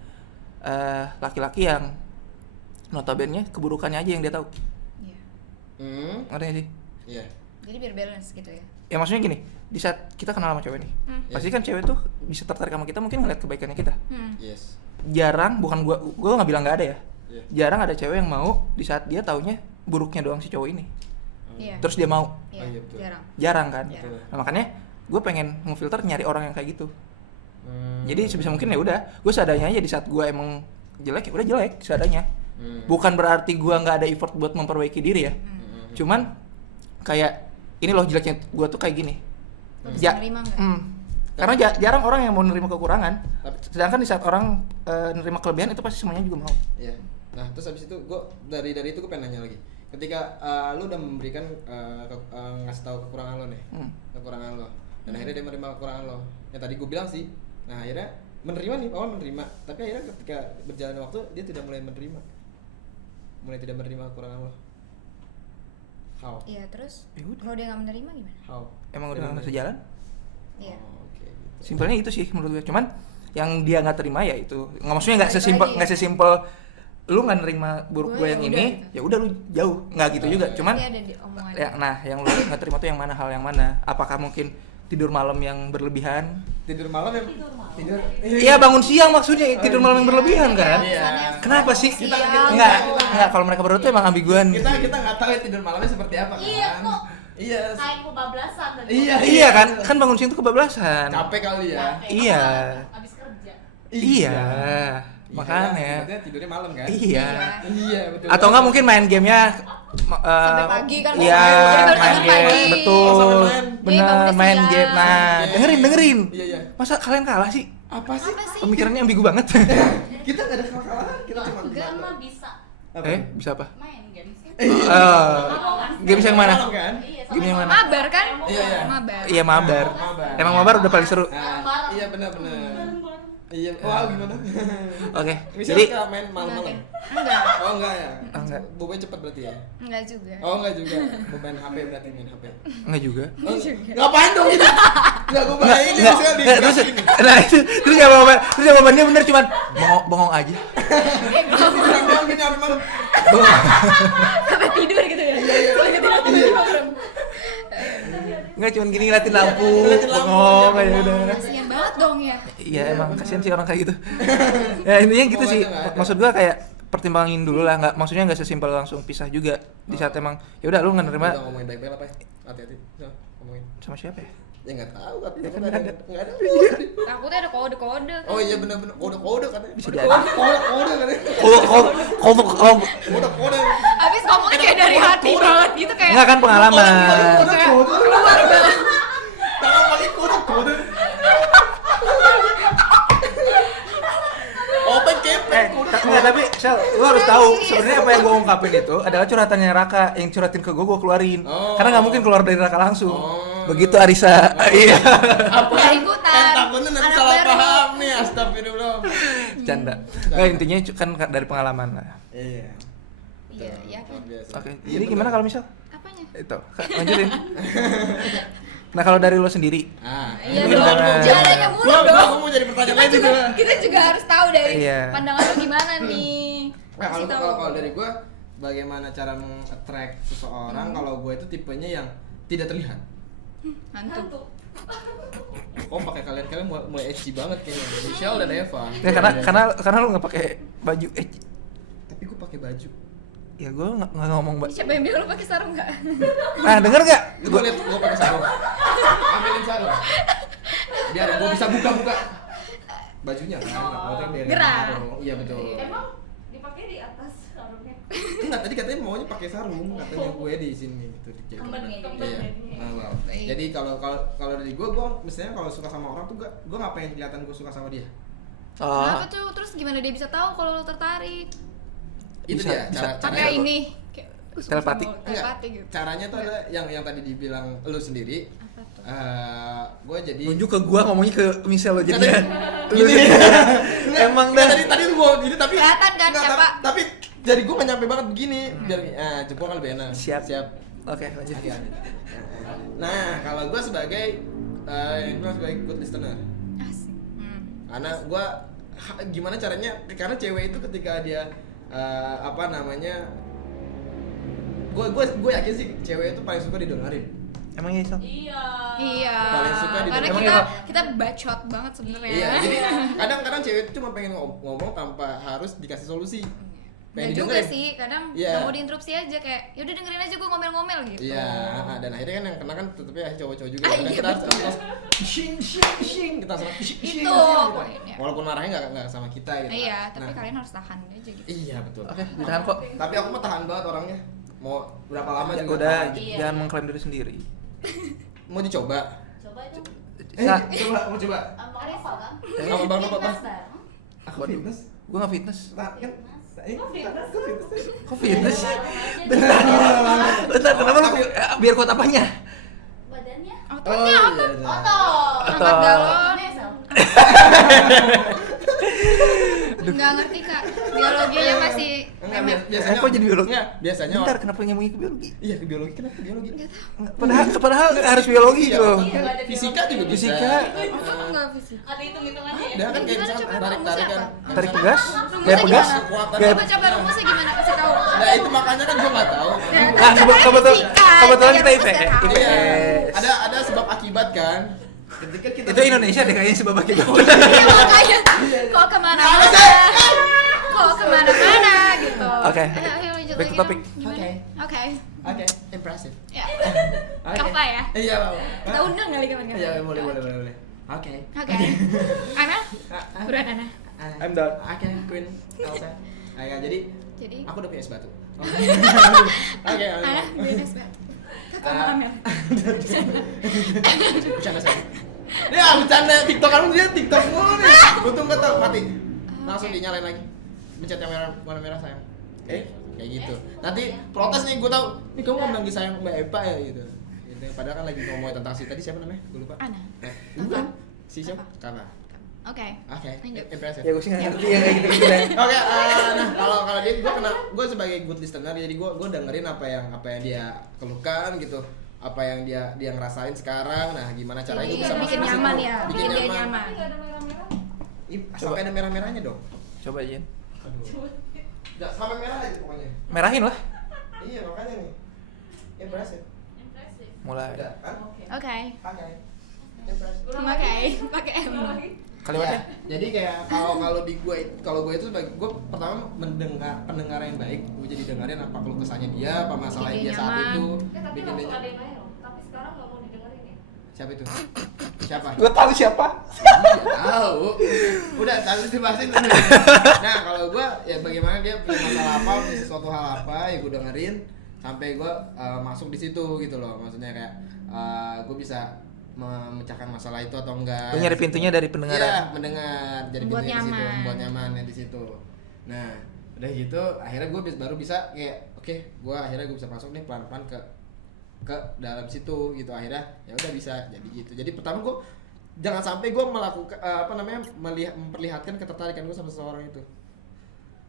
laki-laki yang notabene keburukannya aja yang dia tahu. Iya. Ngerti gak sih? Iya. Jadi biar balance gitu ya. Ya maksudnya gini, di saat kita kenal sama cewek nih, pasti kan cewek tuh bisa tertarik sama kita mungkin ngeliat kebaikannya kita. Yes. Jarang, bukan gua nggak bilang nggak ada ya. Iya. Jarang ada cewek yang mau di saat dia taunya buruknya doang si cowok ini. Iya. Terus dia mau. Iya, iya, betul. jarang. Jarang kan. Jarang. Nah, makanya gue pengen ngefilter nyari orang yang kayak gitu. Jadi sebisa mungkin ya udah, gue seadanya aja di saat gue emang jelek ya udah jelek seadanya. Bukan berarti gue nggak ada effort buat memperbaiki diri ya. Cuman kayak ini loh jeleknya gue tuh kayak gini. Lo bisa nerima nggak? Karena jarang orang yang mau nerima kekurangan. Sedangkan di saat orang nerima kelebihan itu pasti semuanya juga mau. Iya. Nah, terus habis itu gue dari itu gue pengen nanya lagi. Ketika lu udah memberikan ngasih tahu kekurangan lo nih. Kekurangan lo. Dan akhirnya dia menerima kekurangan lo. Yang tadi gue bilang sih. Nah, akhirnya menerima nih, awal menerima. Tapi akhirnya ketika berjalan waktu dia tidak mulai menerima. Mulai tidak menerima kekurangan lo. How? Iya, terus Ya udah. kalau dia nggak menerima gimana? How? Emang udah nggak sejalan? Iya. Oh, oke gitu. Simpelnya itu sih menurut gue. Cuman yang dia nggak terima ya itu. Nggak maksudnya nggak Balik sesimpel lagi. nggak sesimpel lu nggak nerima buruk Gue gue yang ya ini, udah gitu. ya udah lu jauh. Nggak gitu juga. Cuman Pasti ada di omongan. ya, nah yang lu nggak terima tuh yang mana, hal yang mana? Apakah mungkin tidur malam yang berlebihan? Tidur malam ya? Tidur. Iya bangun siang maksudnya, tidur malam yang berlebihan kan? Iya. Kenapa sih? Siang. Enggak, kalau mereka berdua tuh emang ambiguan. Kita nggak tahu ya tidur malamnya seperti apa kan? Iya, kok. Iya. Kayak kebablasan tadi. Iya. Iya kan? Kan bangun siang tuh kebablasan. Capek kali ya. Iya. Habis kerja. Iya. Iya, Makanya. berarti tidurnya malam kan? Iya. Iya, betul. Atau enggak mungkin main gamenya Sampai pagi kan, iya, jadi baru main tidur game, pagi. betul, Sampai main. bener, bangunnya main siang. game, nah, Iya. dengerin, Iya, iya. masa kalian kalah sih? Apa sih? Apa sih? Pemikirannya ambigu banget. Kita nggak ada kesalahan, kita cuma Enggak mah bisa Apa? Bisa apa? main games kan. Games yang mana? Malam kan? Iya, Game yang mana? Mabar kan? Iya, iya. Mabar. Iya mabar. Mabar. Emang mabar udah paling seru. Nah, iya benar-benar. Iya, wah gimana? Oke. Misal Jadi suka main malam-malam. Enggak. Oh enggak ya? Enggak. Bobanya cepet berarti ya? Enggak juga. Oh enggak juga. Main HP berarti main HP. enggak juga. Oh, ngapain dong ini? Enggak gue bayangin dia misalnya di Terus nah itu terus jawabannya bener cuman bengong aja. bilang doang gini sampai malam. Sampai tidur gitu ya. Iya. Enggak cuman gini ngeliatin lampu, Ngeliatin lampu, bengong iya, aja bengong. udah. Kasian banget dong ya. Iya emang kasihan sih orang kayak gitu. Ya intinya gitu Pokoknya sih. nggak ada. Maksud gua kayak pertimbangin dulu lah, maksudnya nggak sesimpel langsung pisah juga. Di saat emang ya udah lu nggak nerima Udah ngomongin baik-baik apa ya? Hati-hati. So, ngomongin. sama siapa ya? Ya enggak tahu kan. Ya kan Enggak nggak ada. ada. Enggak ada. Takutnya ada kode-kode kan. Oh iya benar-benar kode-kode katanya. Bisa Kode, jadi. Kode katanya. Kalau Kode-kode. Habis ngomongnya kayak dari hati banget gitu kayak. enggak kan pengalaman. Kode-kode. Keluar banget. Jangan pakai kode-kode. Open kepek kode. Enggak tapi Sel, lu harus tahu sebenarnya apa yang gua ungkapin itu adalah curhatannya Raka, yang curhatin ke gua keluarin. Oh. Karena nggak mungkin keluar dari Raka langsung. Oh. Begitu Arisa. Iya. Apa Nggak yang ikutan. takutnya nanti Anak salah baru. paham nih, astagfirullah. Canda. Enggak intinya kan dari pengalaman lah. Iya. Iya, iya kan. Luar biasa. Oke. Iya, Jadi bener. gimana kalau misal? Apanya? Itu. Lanjutin. Nah, kalau dari lo sendiri. Ah, Iya Gimana? dong. Jalannya mulu dong. Gua mau jadi pertanyaan Kita lagi juga, tuh. kita juga harus tahu dari Iya. pandangan lo gimana nih. Nah, Kasih tahu. kalau dari gua bagaimana cara meng-attract seseorang kalau gua itu tipenya yang tidak terlihat. Hantu. Oh, pakai kalian mulai edgy banget kayaknya. Michelle dan Eva. Ya karena lo nggak pakai baju Tapi gua pakai baju. ya gue nggak ngomong Siapa yang bilang lo pakai sarung enggak? nah denger gak Gua lihat gua pakai sarung. Ambilin sarung. Biar gua bisa buka-buka bajunya kan. Maksudnya biar Gerah. sarung. Iya betul. Emang dipakai di atas sarungnya. Enggak, tadi katanya maunya pakai sarung, katanya gue di sini gitu di Kemben Iya. jadinya. Nah, wow. Jadi kalau dari gue misalnya kalau suka sama orang tuh gue nggak pengen kelihatan gue suka sama dia. Kenapa tuh? Terus gimana dia bisa tahu kalau lo tertarik? Itu Bisa, dia bisa. caranya. Pakai ini kayak Telepati. Telepati gitu. Caranya tuh ada yang tadi dibilang lu sendiri. Apa tuh? Gue jadi nunjuk ke gua ngomongnya ke Michelle lo jadinya Gini. emang Nggak, dah tadi gua gini tapi Kelihatan kan nggak, siapa? tapi jadi gue nggak nyampe banget begini biar jempol kan lebih enak. Siap. Siap. oke lanjut Nah, kalau gue sebagai yang bilang sebagai good listener. Asik. Karena gue gimana caranya? Karena cewek itu ketika dia apa namanya? Gue yakin sih cewek itu paling suka didengerin. emang iya Sel? Iya. Iya. Paling suka di Karena Emang kita iya, kita bacot banget sebenarnya. Iya, jadi kadang-kadang cewek itu cuma pengen ngomong tanpa harus dikasih solusi. Dan Pengen juga didengerin. sih, kadang Iya. nggak mau diinterupsi aja kayak, yaudah dengerin aja gue ngomel-ngomel gitu. Iya, dan akhirnya kan yang kena kan tetepnya cowok-cowok juga. Ah, Karena iya, kita harus betul. shing, kita harus shing. Itu poinnya. Walaupun marahnya nggak sama kita gitu. Iya, tapi Nah, kalian harus tahan aja gitu. Iya betul. oke ditahan kok Tapi aku mah tahan banget orangnya. Mau berapa lama ya, juga. udah tahan. Iya. jangan mengklaim diri sendiri Mau dicoba. Coba dong. Coba, mau coba. Sama Arifal kan? Sama Bang Bapak. Fitness bareng. Aku Waduh. fitness. gua nggak fitness Nah, kan Kok fitness? kok fitness sih Bentar. bentar kenapa lu biar kuat apanya Badannya. Ototnya apa? Otot. Angkat galon. Badannya, Sel. Nggak ngerti kak, biologinya masih remet. Biasanya kok jadi biologi? Enggak, biasanya bentar orang- kenapa nyambungin ke biologi Iya, ke biologi. Kenapa ke biologi? padahal harus biologi Iya, tuh otak. Iya, Fisika juga bisa. Fisika. Otot nggak fisik. Ada hitung-hitungannya ya? Udah kan kayak Gimana misalnya coba tarik-tarikan. rumusnya tarik pegas Rumusnya gaya pegas gimana? Kekuatan. gaya Coba coba rumusnya gimana? Kasih tahu. Nah, itu makanya kan gua nggak tahu. Ah, kebetulan Fisika, kita rumus IPS. ya, tahu. Iya, IPS. ada sebab akibat kan. Ketika kita Itu Indonesia deh kayaknya sebab akibat. Iya makanya. Kok kemana-mana? Kok kemana-mana gitu. Oke, Ayo lanjut back to lagi topic. dong. Gimana? Oke. Oke. Oke, impressive. Ya. Oke. Apa ya? Iya, Bang. Kita undang kali kapan-kapan. Iya, boleh. Oke. Oke. Ana? Udah Ana. I'm done. Oke, Queen Elsa. Ya, jadi Jadi aku udah punya es batu. Oke, Ana BNS banget. Kakak mau Amel. Bercanda saya. Ya, bercanda TikTok kamu dia TikTok mulu nih. Untung nggak tahu mati. Langsung Oke. dinyalain lagi. Pencet yang merah, warna merah sayang. Kayak gitu. Nanti protes nih, gue tahu. Nih kamu ngomong lagi sayang Mbak Epa ya gitu. Gitu. Padahal kan lagi ngomongin tentang si tadi siapa namanya? Gue lupa. Ana. Bukan. Si siapa? Karena. Oke. Lanjut. Impressive. Ya gue sih nggak ngerti ya kayak gitu-gitu deh. Oke, nah kalau dia gue sebagai good listener, jadi gue dengerin apa yang dia keluhkan gitu, apa yang dia ngerasain sekarang. Nah, gimana caranya gue bisa bikin masuk di nyaman situ. ya, bikin dia nyaman. Tapi nggak ada merah-merah. Sampai ada merah-merahnya dong. Coba Jen. Aduh. Nggak, sampai merah aja pokoknya. Merahin lah. Iya, makanya nih. Impressive. Impresif. Mulai. Udah kan? Oke. Oke. Impressive. Pakai M. Kalimatnya. Jadi kayak kalau gue itu sebagai gue pertama pendengar yang baik, gue jadi dengerin apa keluh kesahnya dia, apa masalah Bikin dia saat nyaman. itu, Tapi bikin langsung dia. ada yang lain loh. Tapi sekarang nggak mau didengerin ya. Siapa itu? Siapa? Gue tahu siapa. Iya, tahu. Udah tadi dibahasin. Nah, kalau gue ya bagaimana dia punya masalah apa, punya sesuatu hal apa, ya gue dengerin sampai gue masuk di situ gitu loh. Maksudnya kayak gue bisa memecahkan masalah itu atau enggak. Gue nyari pintunya dari pendengar. Iya, mendengar. Jadi Buat pintunya di situ, nyaman. buat nyamannya di situ. Nah, udah gitu akhirnya gue baru bisa kayak oke, gue akhirnya gue bisa masuk nih pelan-pelan ke dalam situ gitu. Akhirnya ya udah bisa jadi gitu. Jadi pertama gue jangan sampai gue melakukan memperlihatkan ketertarikan gue sama seseorang itu.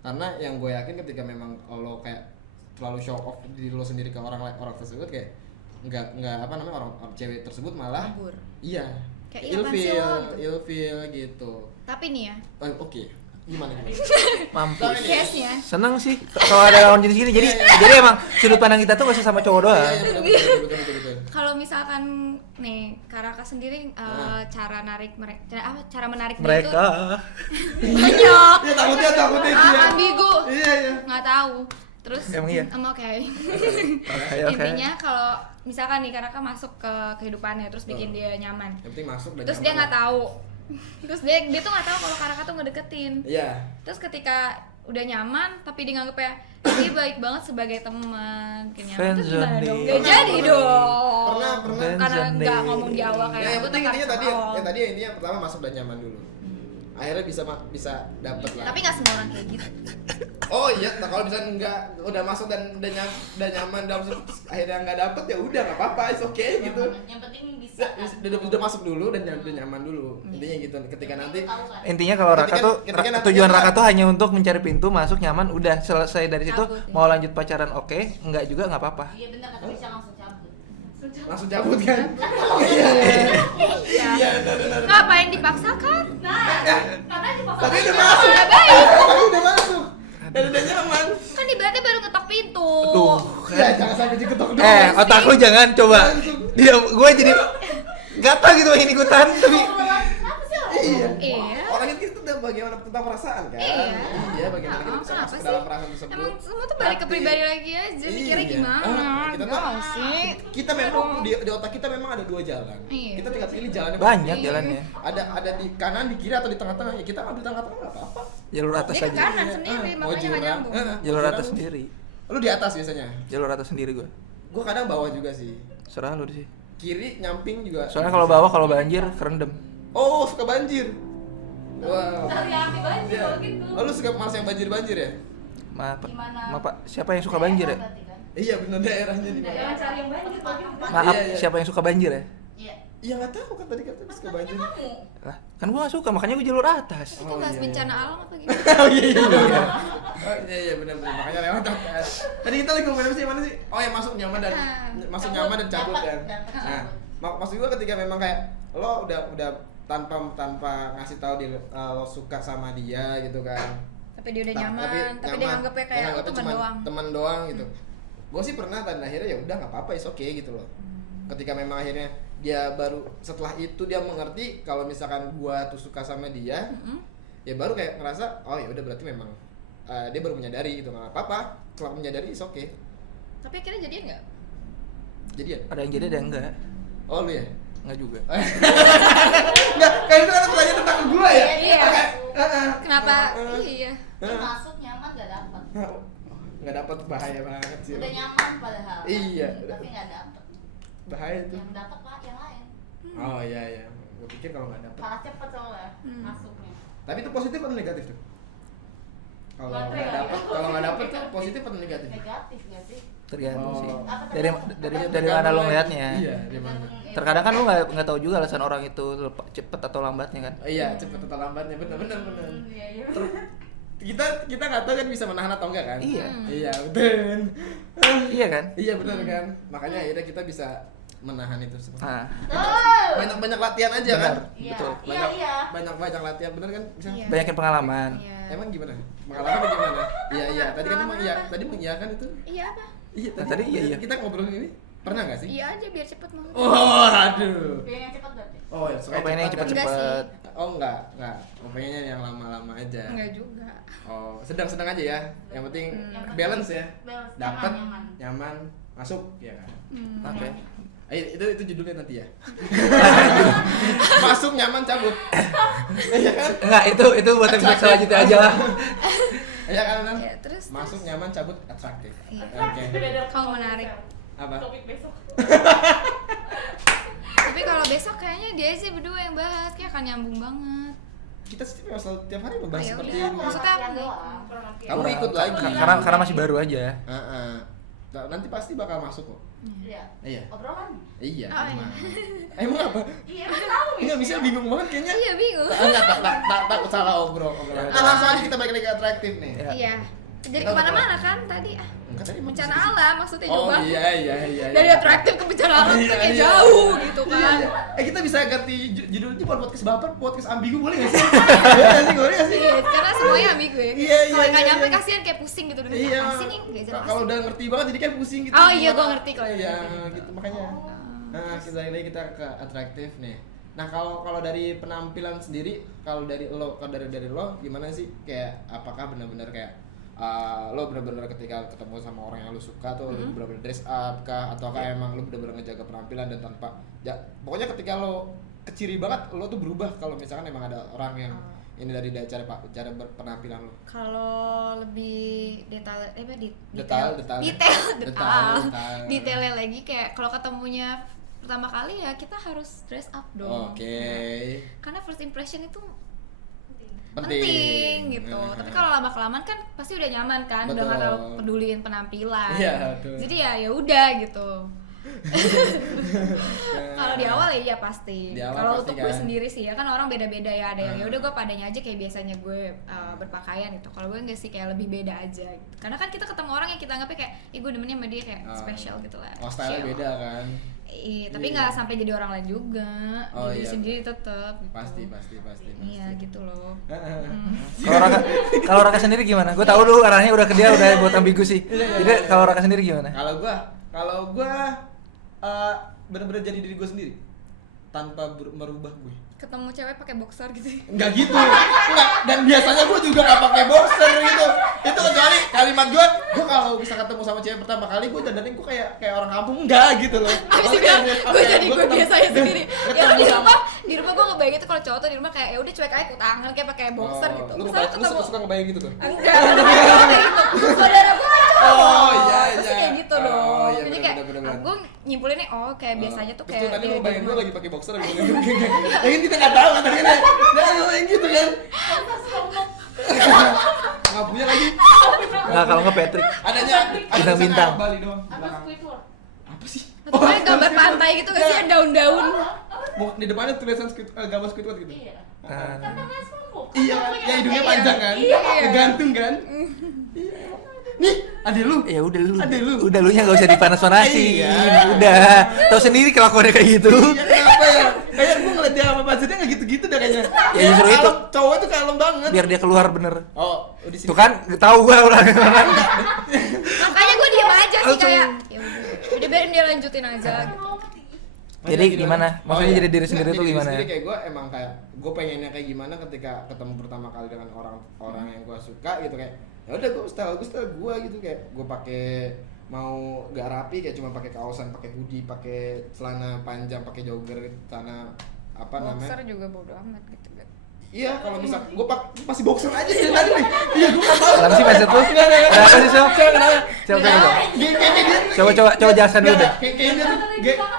Karena yang gue yakin ketika memang lo kayak terlalu show off diri lo sendiri ke orang tersebut, kayak nggak orang cewek tersebut malah Kabur. iya Kayak iya apaan sih lo, gitu. ilfeel gitu. Tapi nih ya, Oke. Gimana? Mampus. case-nya. Seneng sih kalau ada lawan jenis gini. Jadi emang sudut pandang kita tuh gak usah sama cowok doang. Iya, betul. Kalau misalkan nih Karaka sendiri cara menarik dia Mereka. itu banyak. Ya takutnya dia. Ambigu. Iya. Nggak tahu. Terus Emang iya? Oke. Oke. Intinya kalau misalkan nih Karaka masuk ke kehidupannya terus bikin dia nyaman. Yang penting masuk dan Terus dia nggak tahu. Terus dia tuh nggak tahu kalau Karaka tuh ngedeketin. Iya. Terus ketika udah nyaman tapi dia nganggep ya dia baik banget sebagai teman, kayak nyaman. Terus gimana Friendzone dong? nih. Gak jadi dong. Pernah. Karena Friendzone nggak nih. ngomong di awal kayak Yang aku penting tuh intinya tadi oh. intinya pertama masuk dan nyaman dulu. Akhirnya bisa dapet lah. Tapi nggak semua orang kayak gitu. Oh iya, nah kalau misalnya enggak udah masuk dan udah nyaman dalam situ terus akhirnya nggak dapet ya udah nggak apa-apa, it's okay gitu. Yang penting bisa. Udah masuk dulu dan udah nyaman dulu. Intinya gitu. Ketika nanti Tahu kan? Intinya kalau Raka Ketika- tuh ketika nanti tujuan dia- Raka tuh hanya untuk mencari pintu masuk nyaman, udah selesai dari situ. Cabut, ya. Mau lanjut pacaran oke, enggak juga nggak apa-apa. Iya benar kata bisa langsung cabut. langsung cabut kan. Ya. Ngapain dipaksakan? Nah, katanya dipaksa. Tapi udah masuk. Udah baik. Tapi udah masuk. Dan udah nyaman. Kan ibaratnya baru ngetok pintu. Tuh. Ya jangan sampai diketok dulu. Otak lu jangan coba. Dia gue jadi gatal gitu ingin ikutan tapi Kenapa sih orang? Iya. Iya. Orang itu udah bagaimana tentang perasaan kan? Iya. Bagaimana kita bisa Kenapa masuk ke sih? dalam perasaan tersebut. Emang semua tuh balik ke Tapi- pribadi lagi aja, mikirnya Iya. gimana? Kita Gak tuh- mau sih. Kita memang di otak kita memang ada dua jalan. Iya. Kita tinggal pilih jalannya. banyak mana. jalannya. Ada di kanan, di kiri atau di tengah-tengah. Ya kita ambil tengah-tengah enggak apa-apa. Jalur atas Dia ke aja. kanan sendiri, Mau makanya nggak jurang. nyambung. Jalur Jurang atas lu- sendiri. Lu di atas biasanya. Jalur atas sendiri gue. Gua kadang bawah juga sih. Serah lu sih. Kiri nyamping juga. Soalnya kalau bawah kalau banjir kerendam. Oh, suka banjir. Wow. Cari api banjir Iya. kalau gitu. Oh, lu suka mas yang banjir-banjir ya? Maaf, Gimana? maaf Pak. Siapa yang suka banjir ya? Berarti kan? Iya, benar daerahnya di mana? Jangan cari yang banjir kalau gitu. Maaf, Iya, iya. siapa yang suka banjir ya? Iya. Iya nggak tahu kan tadi kata suka banjir. Kamu. Lah, kan gua gak suka, makanya gua jalur atas. Itu Oh, bahas iya. bencana alam apa gimana? Oh iya iya. Oh iya benar makanya lewat atas. Tadi kita lagi ngomongin apa sih mana sih? Oh ya masuk nyaman dan masuk nyaman dan cabut kan. Dapat Nah, cabut. maksud gua ketika memang kayak lo udah tanpa ngasih tahu dia lo suka sama dia gitu kan. Tapi dia udah nyaman, tapi dia nganggepnya kayak Dia lu nganggepnya teman cuman doang. teman doang gitu. Gue sih pernah dan akhirnya ya udah nggak apa-apa, is okay gitu loh. Ketika memang akhirnya dia baru setelah itu dia mengerti kalau misalkan gua tuh suka sama dia, ya baru kayak ngerasa oh ya udah berarti memang dia baru menyadari gitu, nggak apa-apa. Setelah menyadari is okay. Tapi akhirnya jadian nggak? Jadian. Ada yang jadi ada yang enggak. Oh lu ya? Enggak juga. Enggak, kayak itu kan pertanyaan tentang gua ya? Iya. Heeh. Kenapa? Iya. Dia masuk nyaman gak dapat. Nggak dapat, bahaya banget sih. Udah nyaman padahal. Iya. Tapi gak dapat. Bahaya tuh. Yang dapat pak yang lain. Oh iya iya. Gua pikir kalau nggak dapat. Kalah cepet soalnya Hmm. masuknya. Tapi itu positif atau negatif tuh? Kalau Baterai nggak kali dapat, ya. kalau nggak dapat tuh positif atau negatif? Negatif gak sih? Tergantung sih. Oh. Dari mana lo ngeliatnya. Iya, dari mana. Terkadang kan lo nggak tahu juga alasan orang itu cepet atau lambatnya kan. Iya, cepet atau lambatnya, benar. Iya. Kita nggak tahu kan bisa menahan atau enggak kan? Iya. Iya, betul. Iya kan? Iya benar kan? Makanya akhirnya kita bisa menahan itu semua. Nah, Banyak latihan aja kan? benar, Iya. betul. Iya. Banyak latihan, benar kan? Bisa. Iya. Banyakin pengalaman. Iya. Emang gimana? Pengalaman gimana? Iya. Tadi kan emang iya, tadi mengiyakan itu. Iya apa? Iya, Nah, tadi iya. Kita ngobrolin ini. Pernah nggak sih? Iya aja biar cepet mau. Oh, aduh. Pengen yang cepat berarti. Oh, ya, Oh, pengen yang Enggak cepet-cepet. Oh, enggak. Oh, pengennya yang lama-lama aja. Enggak juga. Oh, sedang-sedang aja ya. Yang penting Yang penting balance ya. balance, Dapat, nyaman. nyaman, masuk, ya kan. Oke. Ayo, itu judulnya nanti ya. Masuk, nyaman, cabut. Iya kan? Enggak, itu buat episode selanjutnya aja lah. Iya kan? Nan? Ya, terus Masuk, nyaman, cabut, atraktif. Iya. Oke. Kalau menarik. Apa? Topik besok. Tapi kalau besok kayaknya dia sih berdua yang bahas, kayak akan nyambung banget. Kita sih memang selalu tiap hari membahas Ayo, seperti iya. ini. Maksudnya Latihan apa? doang. Kamu ikut lagi. Karena masih baru aja. Heeh. Nah, nanti pasti bakal masuk kok. Iya. Iya. Obrolan. Iya. Oh, iya. Emang apa? Iya, emang tahu ya. Enggak bisa bingung banget kayaknya. Iya bingung. Enggak, takut salah obrolan. Nah, langsung aja kita balik lagi ke atraktif nih. Ya. Iya. Jadi Kita kemana-mana kan tadi Enggak tadi mau bencana ke situ. alam maksudnya Oh juga. iya. Dari atraktif ke bencana alam Iya, tuh kayak iya. jauh gitu Iya, kan. iya. Kita bisa ganti judulnya buat podcast baper, podcast ambigu boleh nggak sih? Boleh nggak sih? Boleh nggak sih? Iya, karena semuanya ambigu ya. Iya, Kalau nggak iya, nyampe iya. kasihan kayak pusing gitu dengan Iya. apa sih nih nggak jelas. Kalau udah ngerti banget jadi kan pusing gitu. Oh iya, gua ngerti kalau Iya, udah gitu makanya. Nah, kita ke atraktif nih. Nah, kalau dari penampilan sendiri, kalau dari lo gimana sih? Kayak apakah benar-benar kayak lo benar-benar ketika ketemu sama orang yang lo suka tuh lo benar-benar dress up kah ataukah emang lo benar-benar ngejaga penampilan dan tanpa pokoknya ketika lo keciri banget lo tuh berubah kalau misalkan emang ada orang yang ini dari cara berpenampilan lo. Kalau lebih detail Detail. detailnya lagi kayak kalau ketemunya pertama kali ya kita harus dress up dong. Oke. Karena first impression itu Penting. penting gitu. Tapi kalau lama kelamaan kan pasti udah nyaman kan, udah nggak Betul. terlalu peduliin penampilan. Iya, betul. Jadi ya udah gitu. Kalau di awal ya iya pasti. Di awal Kalau pasti untuk gue kan. sendiri sih ya kan orang beda-beda ya. Ada yang ya udah gue padanya aja kayak biasanya gue berpakaian gitu. Kalau gue enggak sih kayak lebih beda aja gitu. Karena kan kita ketemu orang yang kita anggapnya kayak ih gue demennya sama dia kayak spesial gitu lah. Oh, style Chill. beda kan. Iya, tapi Iya. nggak sampai jadi orang lain juga. Oh, Jadi iya. sendiri tetap gitu. Pasti. Iya gitu loh. Kalau Raka sendiri gimana? Gue tahu lu arahnya udah ke dia udah buat ambigu sih. Jadi kalau Raka sendiri gimana? Kalau gua bener-bener jadi diri gua sendiri tanpa merubah gue. Ketemu cewek pakai boxer gitu. Enggak gitu. Enggak. Dan biasanya gua juga enggak pakai boxer gitu. Itu kecuali kalimat gua kalau bisa ketemu sama cewek pertama kali gua dandanin gua kayak orang kampung enggak gitu loh. Habis dia bilang, gue jadi gue biasa aja sendiri. Ya ketemu di rumah gue ngebayang itu kalau cowok tuh di rumah kayak ya udah cuek aja ikut tangan kayak pakai boxer gitu. Lu Misalnya ketemu suka ngebayang gitu tuh? enggak, kayak gitu. Saudara gue kan cowok. Oh, iya, Pasti iya. kayak gitu Oh, dong. iya, Jadi bener, kayak bener. gue nyimpulin nih oh kayak biasanya tuh Terus kayak tadi dia lu di bayangin rumah. gua lagi pakai boxer gitu. Yang kita enggak tahu kan tadi kan. Nah, yang gitu kan. Enggak punya lagi. Nggak, kalau nggak Patrick. Adanya Bintang-bintang. Bali doang. Apa belakang. Squidward? Apa sih? Atau kayak gambar pantai gitu gak sih yang daun-daun. Di depannya tulisan gambar Squidward gitu. Iya. Ah. Kan namanya SpongeBob. Iya, ya hidungnya panjang kan? Iya. Gantung kan? Iya. Nih, adek lu. Ya udah lu. Adek lu. Udah lu nya enggak usah dipanas-panasin. Iya. Udah. Tahu sendiri kelakuannya kayak gitu. Iya, kenapa ya? Kayak gue ngeliat dia sama budgetnya nggak gitu-gitu dah kayaknya. Ya, justru itu. Kalau cowok itu kalem banget. Biar dia keluar bener. Oh, di sini. Tuh kan tahu gua orangnya. Makanya gue diem aja sih Langsung. kayak ya udah biarin dia lanjutin aja. gitu. Jadi gimana? Maksudnya jadi diri sendiri tuh gimana? Jadi kayak gue emang kayak gue pengennya kayak gimana ketika ketemu pertama kali dengan orang yang gue suka gitu kayak ya udah gue style gue gitu kayak gue pakai mau gak rapi kayak cuma pakai kaosan, pakai hoodie, pakai celana panjang, pakai jogger, celana apa namanya? Boxer juga bodo amat gitu kan. Iya, kalau misal gue masih boxer aja dari tadi nih. Iya, gue nggak tahu. Kenapa sih mindset lu? Ada apa sih, Sil? Kenapa? Coba. Coba jelasan dulu deh. Kayak dia tuh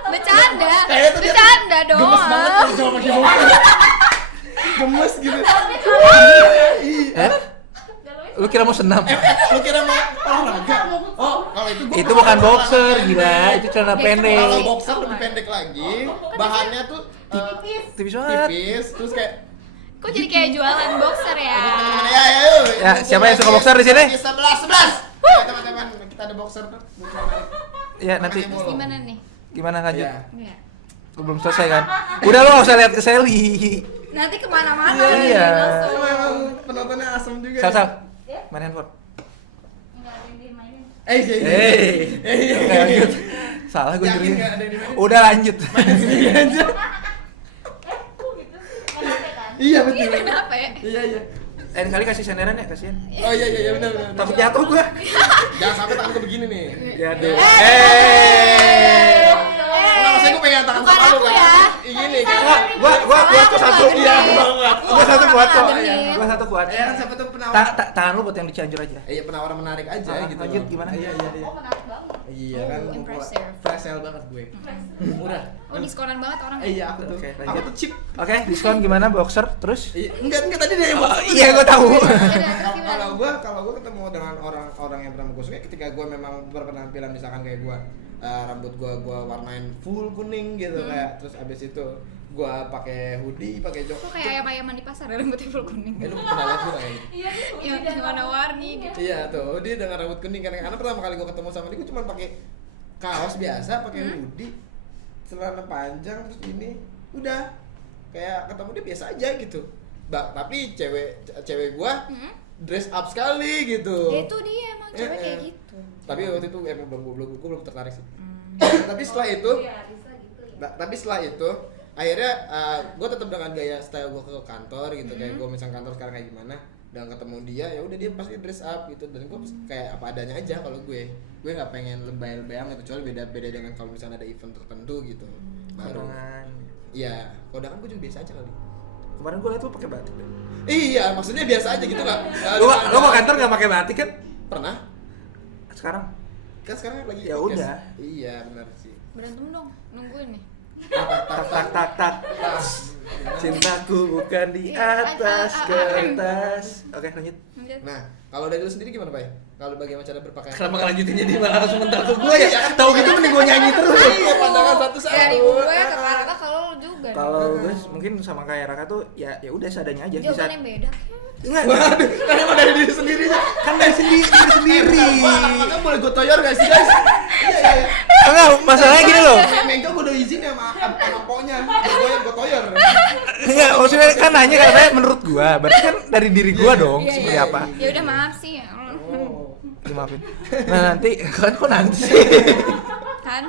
Bercanda. Kayak tuh dia Bercanda dong. gemes banget kalau cuma pakai boxer. Gemes gitu. Lu kira mau senam? Lu kira mau olahraga? Oh, kalau itu gua Itu bukan celana boxer, pendek. gila. Itu celana Itu pendek. Kalau boxer lebih pendek lagi, bahannya tuh Tipis banget. tipis, terus kayak Kok jadi kayak jualan boxer ya? teman-teman ya, yuk. Ya, siapa yang suka boxer di sini? 11. Ya, teman-teman, kita ada boxer tuh. Ya nanti Terus gimana nih? gimana lanjut? Iya. Iya. Lu belum selesai kan? Udah lu gak usah lihat ke Sally. Nanti kemana-mana Iya, nih, iya. langsung. Emang penontonnya asem juga. Sal. Ya? Main handphone. Enggak ada yang dimainin. Iya. Oke, lanjut. Salah gue Yakin jadinya. nggak ada yang dimainin? Udah lanjut. Sendiri aja. Kok gitu sih? Nggak capek kan? Iya betul. Iya, kenapa ya? Iya. Kali kasih senderan ya, kasihan. Oh iya benar. Takut jatuh gua. Jangan sampai tangan gue begini nih. Ya deh. Enggak, maksudnya gue pengen tangan Bukan sama lu aku kan. ya. Gini kan. Gua kuat kok satu. Iya, banget. Gua satu kuat kok. Genit. Gua satu kuat. Ya kan siapa tuh penawar. Tangan lu buat yang di Cianjur aja. Iya, penawaran menarik aja Ah, gitu. lanjut, loh. gimana? Iya. Oh, menarik banget. Iya kan. Oh, impressive. Fresh sale banget gue. Murah. Oh, diskonan banget orang. Iya, aku tuh. Oke, Aku lanjut. tuh cheap. Oke, diskon gimana boxer terus? Iya, enggak tadi dia yang Oh, boxer. iya, gua tahu. Kalau gue ketemu dengan orang-orang yang pernah gue suka, ketika gue memang berpenampilan misalkan kayak gue rambut gue warnain full kuning gitu kayak, terus abis itu gue pakai hoodie, pakai jok. Kok kayak ayam-ayaman di pasar rambutnya full kuning. Lu pernah lihat gue kayak Iya, tuh. Yang warna-warni gitu. Iya tuh, dia dengan rambut kuning karena pertama kali gue ketemu sama dia gue cuma pakai kaos biasa, pakai hoodie, celana panjang, terus ini udah kayak ketemu dia biasa aja gitu. Tapi cewek gue dress up sekali gitu. Ya itu dia emang cewek kayak gitu. Tapi waktu itu emang belum tertarik sih. Tapi setelah itu, Iya, bisa gitu ya. tapi setelah itu akhirnya gue tetap dengan gaya style gue ke kantor gitu, kayak gue misalnya kantor sekarang kayak gimana, dan ketemu dia ya udah dia pasti dress up gitu, dan gue kayak apa adanya aja. Kalau gue nggak pengen lebay-lebay amat, kecuali beda dengan kalau misalnya ada event tertentu gitu baru. Kondangan. Iya, kondangan gue juga biasa aja kali. Kemarin gua liat lu pakai batik deh. Iya, maksudnya biasa aja gitu nggak? Lu mau kantor enggak pakai batik kan? Pernah? Sekarang Kan sekarang lagi Ya podcast. udah. Iya benar sih. Berantem dong, nungguin nih. tak. Cintaku bukan di atas kertas. Oke, lanjut. Nah, kalau dari lu sendiri gimana, Pak? Kalau bagaimana cara berpakaian? Kenapa ngelanjutin jadi malah harus mental ke gua ya? Tahu gitu mending gua nyanyi terus. Iya, pandangan satu-satu. Dari gue ke Raka, kalau lu juga. nih. Kalau gue mungkin sama kayak Raka tuh ya udah seadanya aja bisa. Jawaban yang beda. Enggak, Waduh, kan emang dari diri sendiri aja. kan dari sendiri. Makanya boleh gue toyor gak sih, guys? Iya. Enggak, masalahnya gini loh. Mengko gue udah izin ya sama pokoknya. Gue toyor. Enggak, maksudnya kan nanya katanya menurut gua, berarti kan dari diri gua dong, Iya, seperti iya. apa? Ya udah maaf sih ya. Oh. Maafin. Nah, nanti kan kok nanti sih. Kan?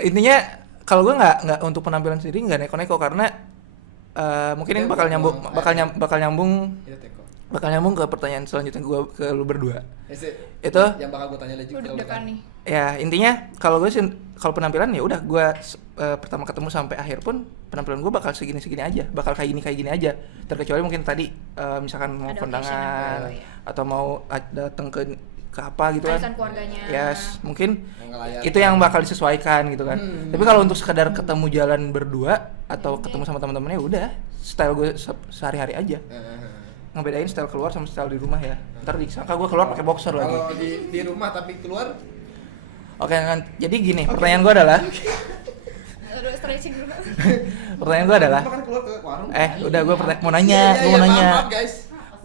Intinya kalau gua nggak untuk penampilan sendiri nggak neko-neko karena mungkin ini bakal nyambung Iya, Teko. ke pertanyaan selanjutnya gua ke lu berdua. Sih, Itu yang bakal gue tanya lagi Lu deg-degan nih. ya intinya kalau gue sih kalau penampilan ya udah gue pertama ketemu sampai akhir pun penampilan gue bakal segini aja, bakal kayak gini aja, terkecuali mungkin tadi misalkan mau Ada kondangan occasion apa, ya. atau mau datang ke apa gitu kan, Arisan keluarganya. yes mungkin Yang ngelayar. itu yang bakal disesuaikan gitu kan. Tapi kalau untuk sekedar ketemu jalan berdua atau Oke. ketemu sama teman-temannya udah style gue sehari-hari aja, ngebedain style keluar sama style di rumah ya. Ntar disangka gue keluar pakai boxer lagi. Kalau di rumah tapi keluar Oke, jadi gini, pertanyaan gue adalah Aduh, stretching dulu. pertanyaan gue adalah kan keluar ke warung. udah gue mau nanya, Iya, gue mau nanya maaf, guys.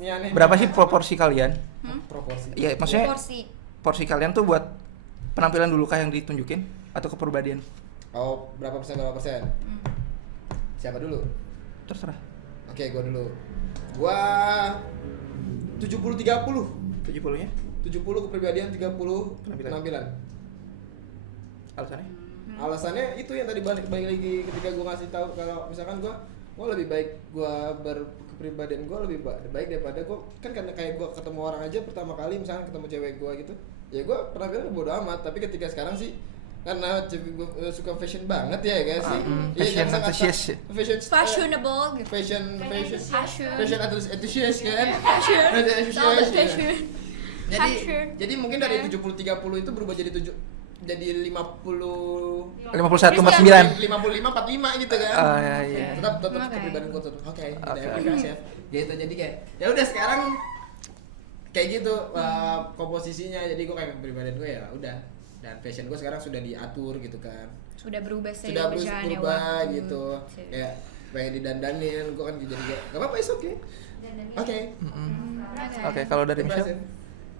Ini aneh. berapa sih proporsi kalian? proporsi? Iya, maksudnya Porsi. porsi kalian tuh buat penampilan dulu kah yang ditunjukin atau kepribadian? Oh, berapa persen? Siapa dulu? Terserah. Oke, gua dulu. Gua 70-30. 70-nya 70 kepribadian, 30 penampilan. alasannya? Alasannya itu yang tadi balik lagi ketika gua ngasih tahu kalau misalkan gua lebih baik gua berkepribadian gua lebih baik daripada gua kan karena kayak gua ketemu orang aja pertama kali misalkan ketemu cewek gua gitu. Ya gua penampilan bodo amat, tapi ketika sekarang sih karena cewek gua suka fashion banget ya guys sih. Fashion kan enthusiast. Fashionable gitu. Fashion Fashion. enthusiast kan. Fashion. Enthusiast, All the ya. fashion. Jadi mungkin dari 70-30 itu berubah jadi 50 51 Terus 49. 55-45 gitu kan. Oh iya. Tetap Oke. kepribadian gue tetap oke. Oke. Ya gitu, jadi kayak ya udah sekarang kayak gitu komposisinya. Jadi gue kayak kepribadian gue ya udah, dan fashion gue sekarang sudah diatur gitu kan, Sudah berubah sih sudah berjalannya berubah waktu. gitu, kayak pengen didandanin gue kan jadi kayak gak apa-apa, is oke. Oke. Oke, kalau dari Michelle?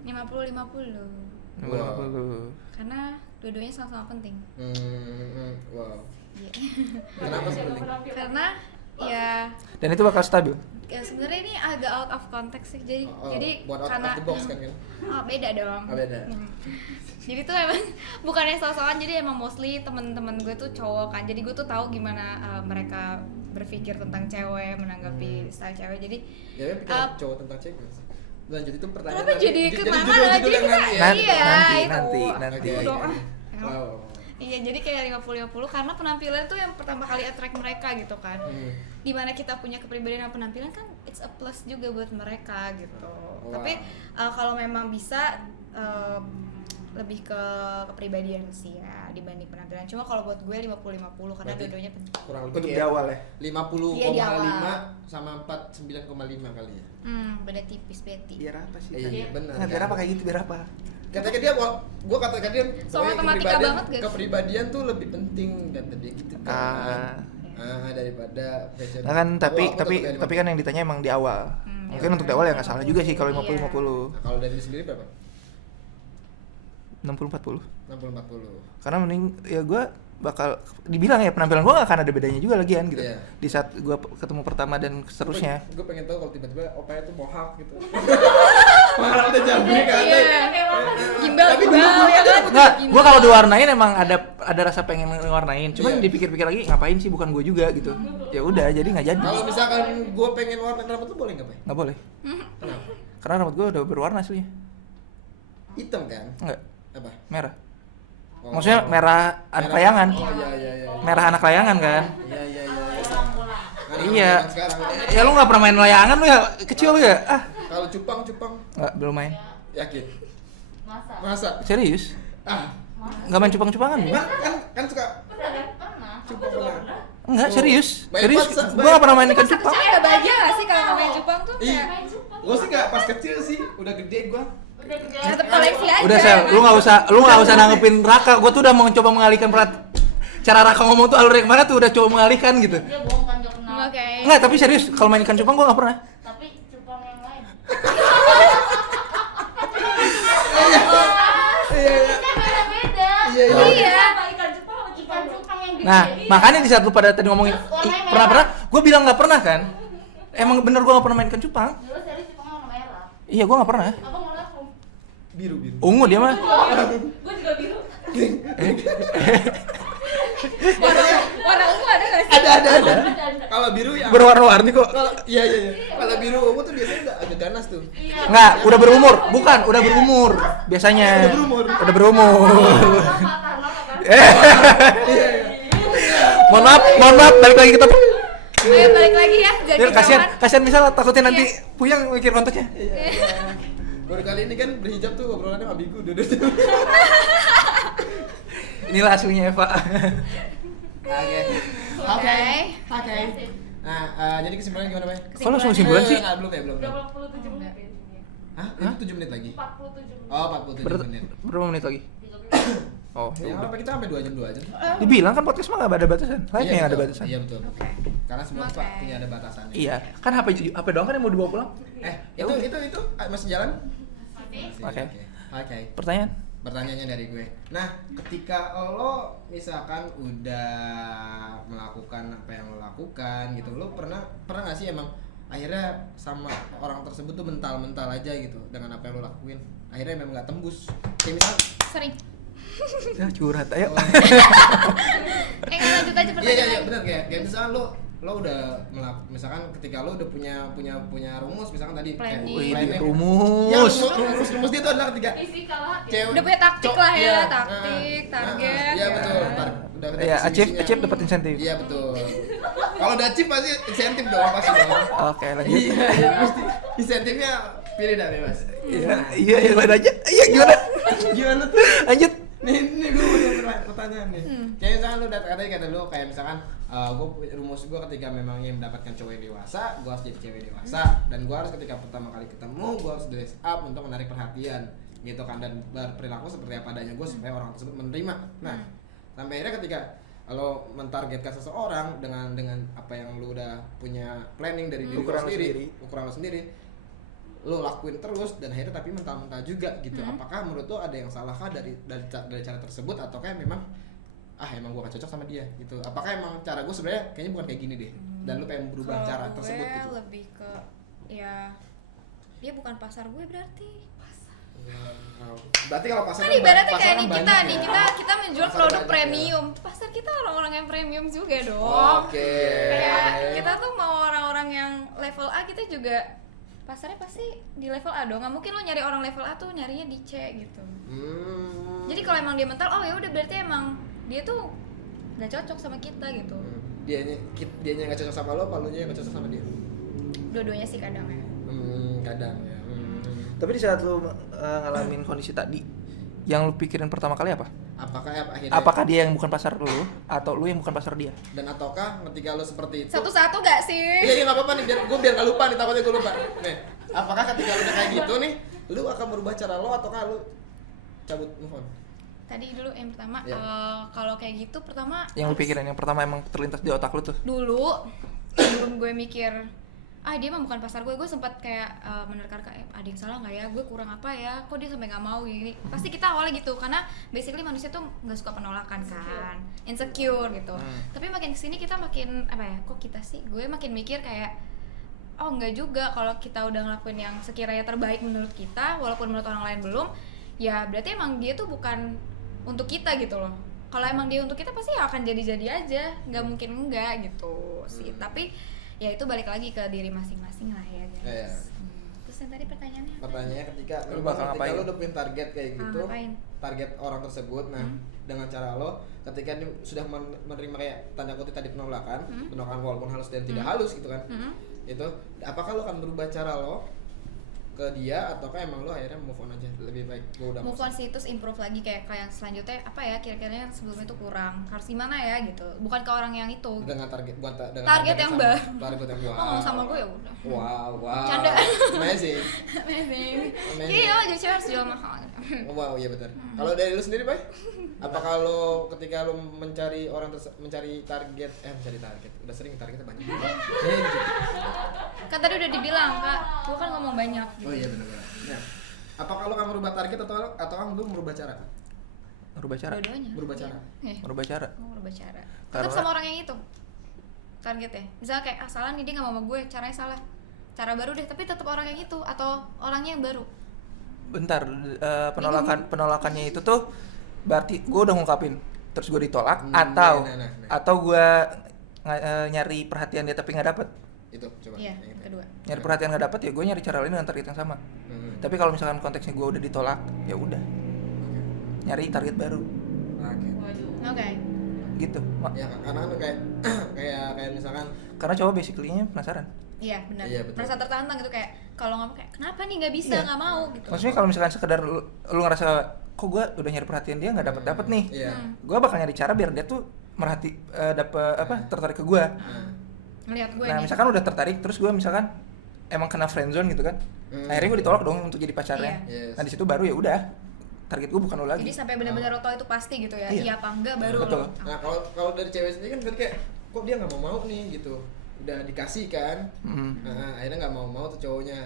50-50. 50. Karena dua-duanya sama-sama penting. Wow. Iya. Kenapa sih penting? Karena ya Dan itu bakal stabil. sebenarnya ini agak out of context sih. Jadi buat out karena of the box kan? beda dong. Beda. Jadi tuh emang bukannya sok-sokan, jadi emang mostly temen-temen gue tuh cowok kan. Jadi gue tuh tahu gimana mereka berpikir tentang cewek, menanggapi style cewek. Jadi Ya pikir cowok tentang cewek. Lanjut itu pertanyaan. kenapa jadi kemana lagi judul yang kita? nanti ya? Nanti, Iya, nanti. itu doang. Wow. Iya, jadi kayak 50-50 karena penampilan tuh yang pertama kali attract mereka gitu kan. Dimana kita punya kepribadian dan penampilan kan it's a plus juga buat mereka gitu. Wow. Tapi kalau memang bisa lebih ke kepribadian sih ya dibanding penampilan. Cuma kalau buat gue 50-50 karena Berarti dua-duanya penting. Kurang lebih Untuk di kayak awal ya. 50,5 Iya, di awal. sama 49,5 kali ya. Beda tipis Betty. Biar apa sih? Iya, benar. Nah, biar apa kayak gitu, biar apa? Katanya dia, gua katakan dia So, pokoknya matematika kepribadian- banget, guys. Kepribadian tuh lebih penting kata dia gitu kan. Daripada fashion. Nah kan, tapi Aku tetap kayak kan yang ditanya emang di awal. Mungkin untuk di awal ya nggak salah juga sih kalau 50-50. Nah, kalau dari sendiri berapa? 60-40. 60-40. Karena mending ya gue bakal dibilang ya penampilan gue gak akan ada bedanya juga lagian gitu. Iya. Di saat gue ketemu pertama dan seterusnya. Gue pengen tahu kalau tiba-tiba opanya tuh mohawk gitu. Mahal udah jambret kan. Gimbal Tapi dulu gimbal ya kan. Enggak, gue kalau diwarnain emang ada rasa pengen ngewarnain. Cuman Iya. dipikir-pikir lagi ngapain sih, bukan gue juga gitu. Ya udah, jadi nggak jadi. Kalau misalkan gue pengen warna rambut tuh boleh nggak, Pak? Nggak boleh. Kenapa? Karena rambut gue udah berwarna aslinya. Hitam kan? Enggak, Apa? merah. Oh. Maksudnya merah anak layangan. Oh iya. Merah anak layangan kan? Iya. Iya. Anak-anak sekarang. Ya lu nggak pernah main layangan lu ya? Kecil lu ya? Ah, Kalau cupang. nggak, belum main. Yakin? Masa? Masa? Serius? Ah, Nggak main cupang-cupangan lu? kan suka Pernah. cupang pernah. Enggak, serius. Banyak Serius. banget, Gua nggak pernah main ikan Masa cupang. kecil ada bahagia gak sih kalau main Jepang tuh? Ih, Kayak gue sih nggak pas kecil sih, udah gede gue. Udah gede. tetep koleksi aja. Udah Sel, lu nggak usah nanggepin Raka. Gua tuh udah mau coba mengalihkan cara Raka ngomong tuh alurnya kemana tuh udah coba mengalihkan gitu. Dia bohong kan, dia kenal. Oke. Enggak, tapi serius kalau main ikan cupang gua nggak pernah. Tapi cupang yang lain. Iya. Kan beda-beda. Iya. Ikan cupang yang gede. Nah, makanya di saat lu pada tadi ngomongin pernah, gua bilang nggak pernah kan. Emang bener gua nggak pernah main ikan cupang. Dulu serius cupang warna merah. Iya, gua nggak pernah. Abang warna apa? Biru. Ungu dia mah. Gue juga biru. Warna ungu ada gak sih? Ada. Kalau biru ya. Berwarna-warni kok. Iya. Kalau biru ungu tuh biasanya udah agak ganas tuh. Enggak, udah berumur. Bukan, udah berumur. Biasanya. Udah berumur. Iya. Mohon maaf, balik lagi kita. Ayo balik lagi ya, jadi Biar kasihan misalnya takutnya nanti Iya. puyang mikir kontaknya. Baru kali ini kan berhijab tuh obrolannya ambigu duduk. Inilah aslinya Eva. Oke. Nah, jadi kesimpulannya gimana, Pak? Kok langsung kesimpulan sih? Belum. 27 menit. Hah? Itu 7 menit lagi? 47 menit. Oh, 47 menit. Berapa menit lagi? Oh, Ya ya udah. apa kita sampai 2 jam 2 aja. Dibilang kan podcast mah gak ada batasan. Live yang ada betul. batasan. Iya betul. Karena semua Oke. punya ada batasannya. Iya, kan HP doang kan yang mau dibawa pulang. Itu masih jalan? Masih. Oke. Pertanyaan? Pertanyaannya dari gue. Nah, ketika lo misalkan udah melakukan apa yang lo lakukan gitu, lo pernah nggak sih emang akhirnya sama orang tersebut tuh mental aja gitu dengan apa yang lo lakuin? Akhirnya memang nggak tembus. Kayak misal, Sering. Ya curhat, ayo. Lanjut aja pertanyaan. iya benar kayak misalkan lo udah misalkan ketika lo udah punya rumus misalkan tadi Planning. Wih, planning. rumus. Ya, rumus dia tuh adalah ketika Fisikal hati. cewek Udah punya taktik lah ya, iya, taktik, target. Iya ya. betul. Udah ada Iya, visi-misinya. achieve dapat insentif. Iya betul. Kalau udah achieve pasti insentif dong pasti dong. Oke, lanjut. Iya pasti. Insentifnya pilih dah bebas. Iya, yang lain aja. Iya, gimana? Gimana tuh? Lanjut. Nih gue mau pertanyaan nih. Kayak misalkan lu katanya kata lu kayak misalkan rumus gue ketika memang yang mendapatkan cowok yang dewasa, gue harus jadi cewek dewasa dan gue harus ketika pertama kali ketemu gue harus dress up untuk menarik perhatian gitu kan dan berperilaku seperti apa adanya gue supaya orang tersebut menerima. Nah, sampai akhirnya ketika lo mentargetkan seseorang dengan apa yang lu udah punya planning dari diri Ukuran lo lo sendiri, sendiri. ukuran lo sendiri, lo lakuin terus dan akhirnya tapi mentah-mentah juga gitu. Apakah menurut lo ada yang salah kah dari cara tersebut ataukah memang emang gue gak cocok sama dia gitu? Apakah emang cara gue sebenarnya kayaknya bukan kayak gini deh dan lu pengen berubah Kalau cara gue tersebut gitu? lebih ke ya dia bukan pasar gue berarti. Berarti kalau pasar Kan ibaratnya kayak nih banyak kita ya? nih kita menjual Pasar produk banyak premium. Pasar kita orang-orang yang premium juga dong. Oke. Kayak kita tuh mau orang-orang yang level A, kita juga pasarnya pasti di level A dong. Nggak mungkin lo nyari orang level A tuh nyarinya di C gitu. Jadi kalau emang dia mental, oh ya udah berarti emang dia tuh nggak cocok sama kita gitu. Dianya nggak cocok sama lo, apa lo nya nggak cocok sama dia? Dua-duanya sih kadang ya. Kadang ya. Tapi di saat lu ngalamin kondisi tadi, yang lu pikirin pertama kali apa? Akhirnya Apakah dia yang bukan pasar lu atau lu yang bukan pasar dia? dan ataukah ketika lo seperti itu? Satu-satu gak sih? Iya nggak apa-apa nih, biar nggak lupa nih, takutnya gue lupa. Nih, apakah ketika lo udah kayak gitu nih, lu akan merubah cara lo ataukah lu cabut move on? Tadi dulu yang pertama, Ya. kalau kayak gitu pertama Yang lu pikirin yang pertama emang terlintas di otak lu tuh? dulu sebelum gue mikir dia mah bukan pasar gue sempat kayak menerka ada yang salah nggak ya, gue kurang apa ya, kok dia sampai nggak mau gini. Pasti kita awalnya gitu karena basically manusia tuh nggak suka penolakan kan, insecure gitu. Tapi makin kesini kita makin kok kita sih, gue makin mikir kayak nggak juga, kalau kita udah ngelakuin yang sekiranya terbaik menurut kita walaupun menurut orang lain belum, ya berarti emang dia tuh bukan untuk kita gitu loh. Kalau emang dia untuk kita pasti ya akan jadi-jadi aja, nggak mungkin enggak gitu sih. Tapi ya itu balik lagi ke diri masing-masing lah ya guys. Iya. Terus yang tadi pertanyaannya apa? Pertanyaannya ketika Lu bakal ngapain? lo udah punya target kayak gitu, ngapain? target orang tersebut, nah dengan cara lo ketika dia sudah menerima kayak tanda kutip tadi penolakan walaupun halus dan tidak halus gitu kan, itu apakah lo akan berubah cara lo ke dia ataukah emang lo akhirnya move on aja, lebih baik gue udah Move on sih, terus improve lagi kayak selanjutnya apa ya, kira-kira yang sebelumnya tuh kurang, harus gimana ya gitu, bukan ke orang yang itu. dengan target dengan Target yang baru. target yang Lo ngomong sama gue ya udah. wow Canda. amazing. Amazing. Amazing. Iya, jadi cewek harus jual mahal. Wow, iya betul. Kalau dari lu sendiri, Bay? Apakah lo ketika lo mencari target, udah sering targetnya banyak. Kan tadi udah dibilang kak, gue kan ngomong banyak. Oh iya benar. Nah, apakah lo akan merubah target atau lo merubah cara? Merubah cara. Dua-duanya. Merubah cara. Iya. Merubah cara. Gue merubah cara. Tetap Karena- sama orang yang itu. Targetnya. Misalnya kayak salah nih, dia nggak mau sama gue, caranya salah. Cara baru deh, tapi tetap orang yang itu atau orangnya yang baru. Bentar, penolakannya itu tuh berarti gue udah ngungkapin terus gue ditolak atau nah. atau gue nyari perhatian dia tapi nggak dapet. Itu coba. Iya, yang itu. kedua. Nyari perhatian nggak dapet ya gue nyari cara lain dengan target yang sama. Tapi kalau misalkan konteksnya gue udah ditolak ya udah nyari target baru Oke. Oke. gitu. Ya karena kan kayak misalkan Karena cowok basically-nya penasaran. Iya benar. Iya, betul. Merasa tertantang gitu kayak kalau ngomong kayak kenapa nih nggak bisa, Iya. nggak mau gitu. Maksudnya kalau misalkan sekedar lu ngerasa kok gue udah nyari perhatian dia nggak dapet nih, Iya. gue bakal nyari cara biar dia tuh tertarik ke gue. Ngelihat gue Nah nih. misalkan udah tertarik terus gue misalkan emang kena friendzone gitu kan, akhirnya gue ditolak dong untuk jadi pacarnya. Iya. Nah di situ baru ya udah target gue bukan lo lagi. Jadi sampai benar-benar lo tau itu pasti gitu ya. Iya. Iya apa enggak baru Betul. lo. Nah kalau dari cewek sendiri kan berarti kayak kok dia nggak mau nih gitu, udah dikasih kan, nah akhirnya nggak mau tuh cowoknya.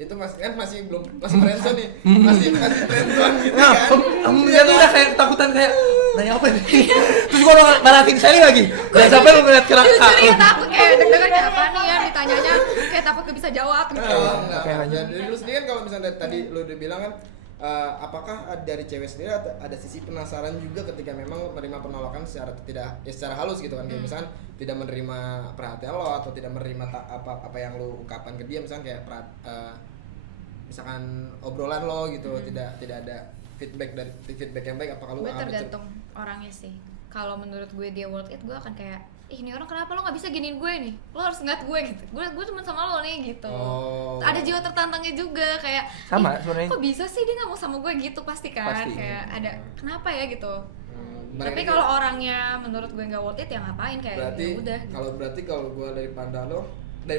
Itu masih friendzone nih, masih friendzone gitu kan. Dia tuh udah kayak ketakutan kayak nanya apa nih? Terus gue ngaratin saya lagi. Jangan sampai lu ngeliat ke Jujur ya takut kayak deg-degan kayak apa nih ya ditanyanya, kayak takut gak bisa jawab gitu. Enggak. Oke, lanjut. Jadi lu sendiri kan kalau misalnya tadi lu udah bilang kan, apakah dari cewek sendiri ada sisi penasaran juga ketika memang menerima penolakan secara halus gitu kan, kayak misalkan tidak menerima perhatian lo atau tidak menerima apa yang lu ungkapkan ke dia, misalkan kayak misalkan obrolan lo gitu, tidak ada feedback yang baik, apakah lu Gue akan tergantung orangnya sih. Kalau menurut gue dia worth it, gue akan kayak ini orang kenapa lo nggak bisa giniin gue nih, lo harus ngeliat gue gitu, gue cuma sama lo nih gitu. Ada jiwa tertantangnya juga kayak Sama, "Ih, sebenarnya. kok bisa sih dia nggak mau sama gue gitu, pasti kan. Pasti. Kayak ada kenapa ya gitu. Tapi kalau orangnya menurut gue nggak worth it ya ngapain, kayak berarti ya udah. kalau gue dari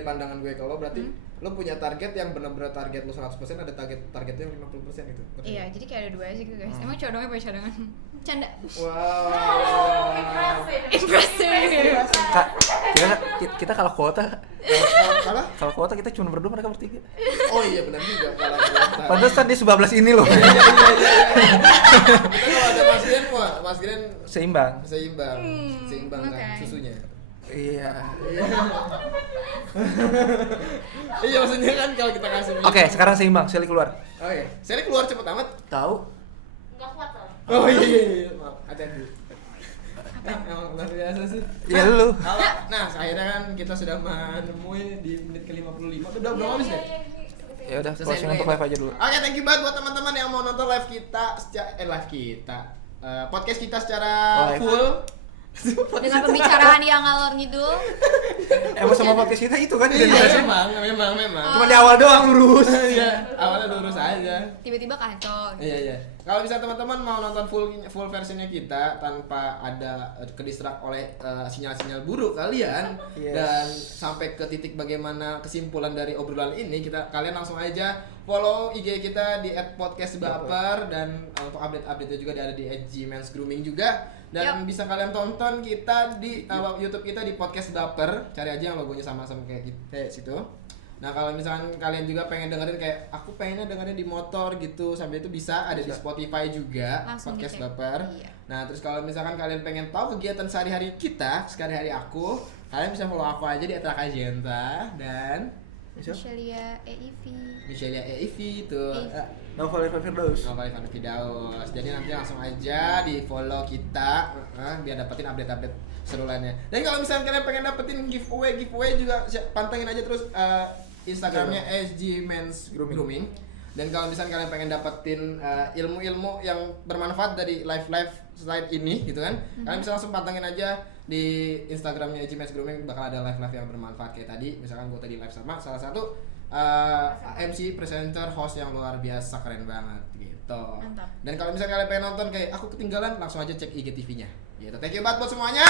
pandangan gue kalau berarti lo punya target yang benar-benar target lo 100%, ada targetnya yang 50% gitu. Iya, jadi kayak ada dua aja gitu guys. Emang codongnya punya cadangan? Canda. Wow. Impressive. Kak, kita kalau kuota Kalau kita cuma berdua, mereka bertiga. oh iya benar juga kalau kuota. Pantesan dia 11 ini loh. Iya. Kita kalau ada Mas Gren Seimbang. seimbang kan oke. susunya. Iya. Iya maksudnya kan kalau kita kasih. Oke, sekarang seimbang. Sally keluar. Oke, Sally keluar cepet amat. Tahu? Enggak kuat soalnya. Oh iya. Maaf, hati-hati. Emang luar biasa sih. Ya lu. Halo. Nah, akhirnya kan kita sudah menemui di menit ke-55. Udah belum habis ya? Ya udah, Selesai closing dulu untuk ya. live aja dulu. Oke, thank you banget buat teman-teman yang mau nonton live kita podcast kita secara Live. full. Dengan pembicaraan yang ngalor ngidul. Emang sama podcast kita itu kan Iya, identitasnya. memang. Cuma di awal doang lurus. Iya, awalnya lurus aja. Tiba-tiba kacau. Iya. Kalau misalnya teman-teman mau nonton full versinya kita tanpa ada kedistrak oleh sinyal-sinyal buruk kalian Yes. dan sampai ke titik bagaimana kesimpulan dari obrolan ini, kalian langsung aja follow IG kita di @podcastbaper dan untuk update-update juga ada di @gmensgrooming juga. Dan bisa kalian tonton kita di YouTube kita di Podcast Baper. Cari aja yang logonya sama-sama kayak situ. Nah, kalau misalkan kalian juga pengen dengerin kayak aku pengennya dengerin di motor gitu, sambil itu bisa ada di Spotify juga. Langsung Podcast dicek. Baper. Iya. Nah, terus kalau misalkan kalian pengen tahu kegiatan sehari-hari kita, sehari-hari aku, kalian bisa follow aku aja di @rakajenta dan Michelia EIV. Michelia EIV tuh. Novel Firdaus. Novel Ivan Firdaus. Jadi nanti langsung aja di follow kita biar dapetin update-update seru lainnya. Dan kalau misalnya kalian pengen dapetin giveaway juga pantengin aja terus Instagramnya @gmensgrooming. Dan kalau misalnya kalian pengen dapetin ilmu-ilmu yang bermanfaat dari live slide ini gitu kan, kalian bisa langsung pantengin aja di Instagramnya @gmensgrooming, bakal ada live yang bermanfaat kayak tadi. Misalkan gue tadi live sama salah satu MC, presenter, host yang luar biasa keren banget gitu. Mantap. Dan kalau misalnya kalian pengen nonton kayak aku ketinggalan, langsung aja cek IGTV-nya. Gitu. Thank you banget buat semuanya.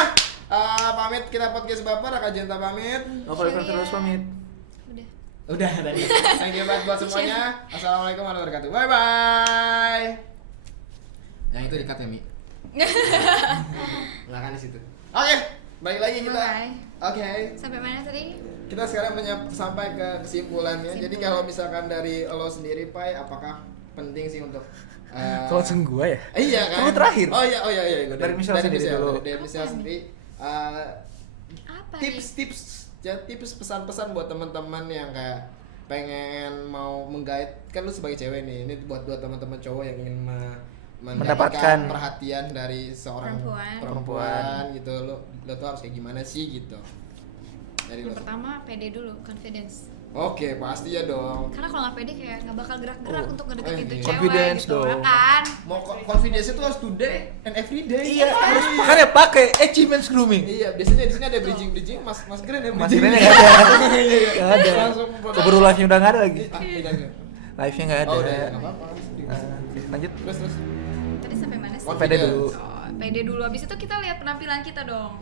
Pamit kita podcast Baper, Rakajenta pamit. Novel Firdaus pamit. Udah. Udah tadi. Thank you banget buat semuanya. Assalamualaikum warahmatullahi wabarakatuh. Bye bye. Yang itu dikat ya, Mi. Nggak kan di situ. Oke, balik lagi kita. Bye. Oke. Sampai mana tadi? Kita sekarang sampai ke kesimpulannya. Jadi kalau misalkan dari lo sendiri, Pai, apakah penting sih untuk Kalau langsung gua ya? Iya kan? Kamu terakhir. Oh iya. Dari Michelle sendiri dulu. Dari Michelle sendiri. Apa nih? Tips pesan-pesan buat teman-teman yang kayak pengen mau menggait, kan lu sebagai cewek nih, ini buat teman-teman cowok yang ingin mendapatkan perhatian dari seorang perempuan gitu, lo tuh harus kayak gimana sih gitu. Dari Yang lo. pertama, pede dulu, confidence. Oke, pasti ya dong. Karena kalau nggak pede kayak nggak bakal gerak-gerak untuk ngedeketin tuh iya. cewek Confidence gitu, dong. ya kan? Mau confidence itu harus today and every day. Iya, harus makanya pakai Achievements Grooming. Iya, biasanya di sini ada bridging, Mas Keren ya. Mas bridging. Irene nggak ada. Iya. Nggak ada. Langsung Keburu live-nya udah nggak ada lagi. Iya. Live-nya nggak ada. Oh, udah ya, enggak apa-apa. Lanjut. Terus. Tadi sampai mana sih? Pede dulu. Oh, pede dulu. Habis itu kita lihat penampilan kita dong.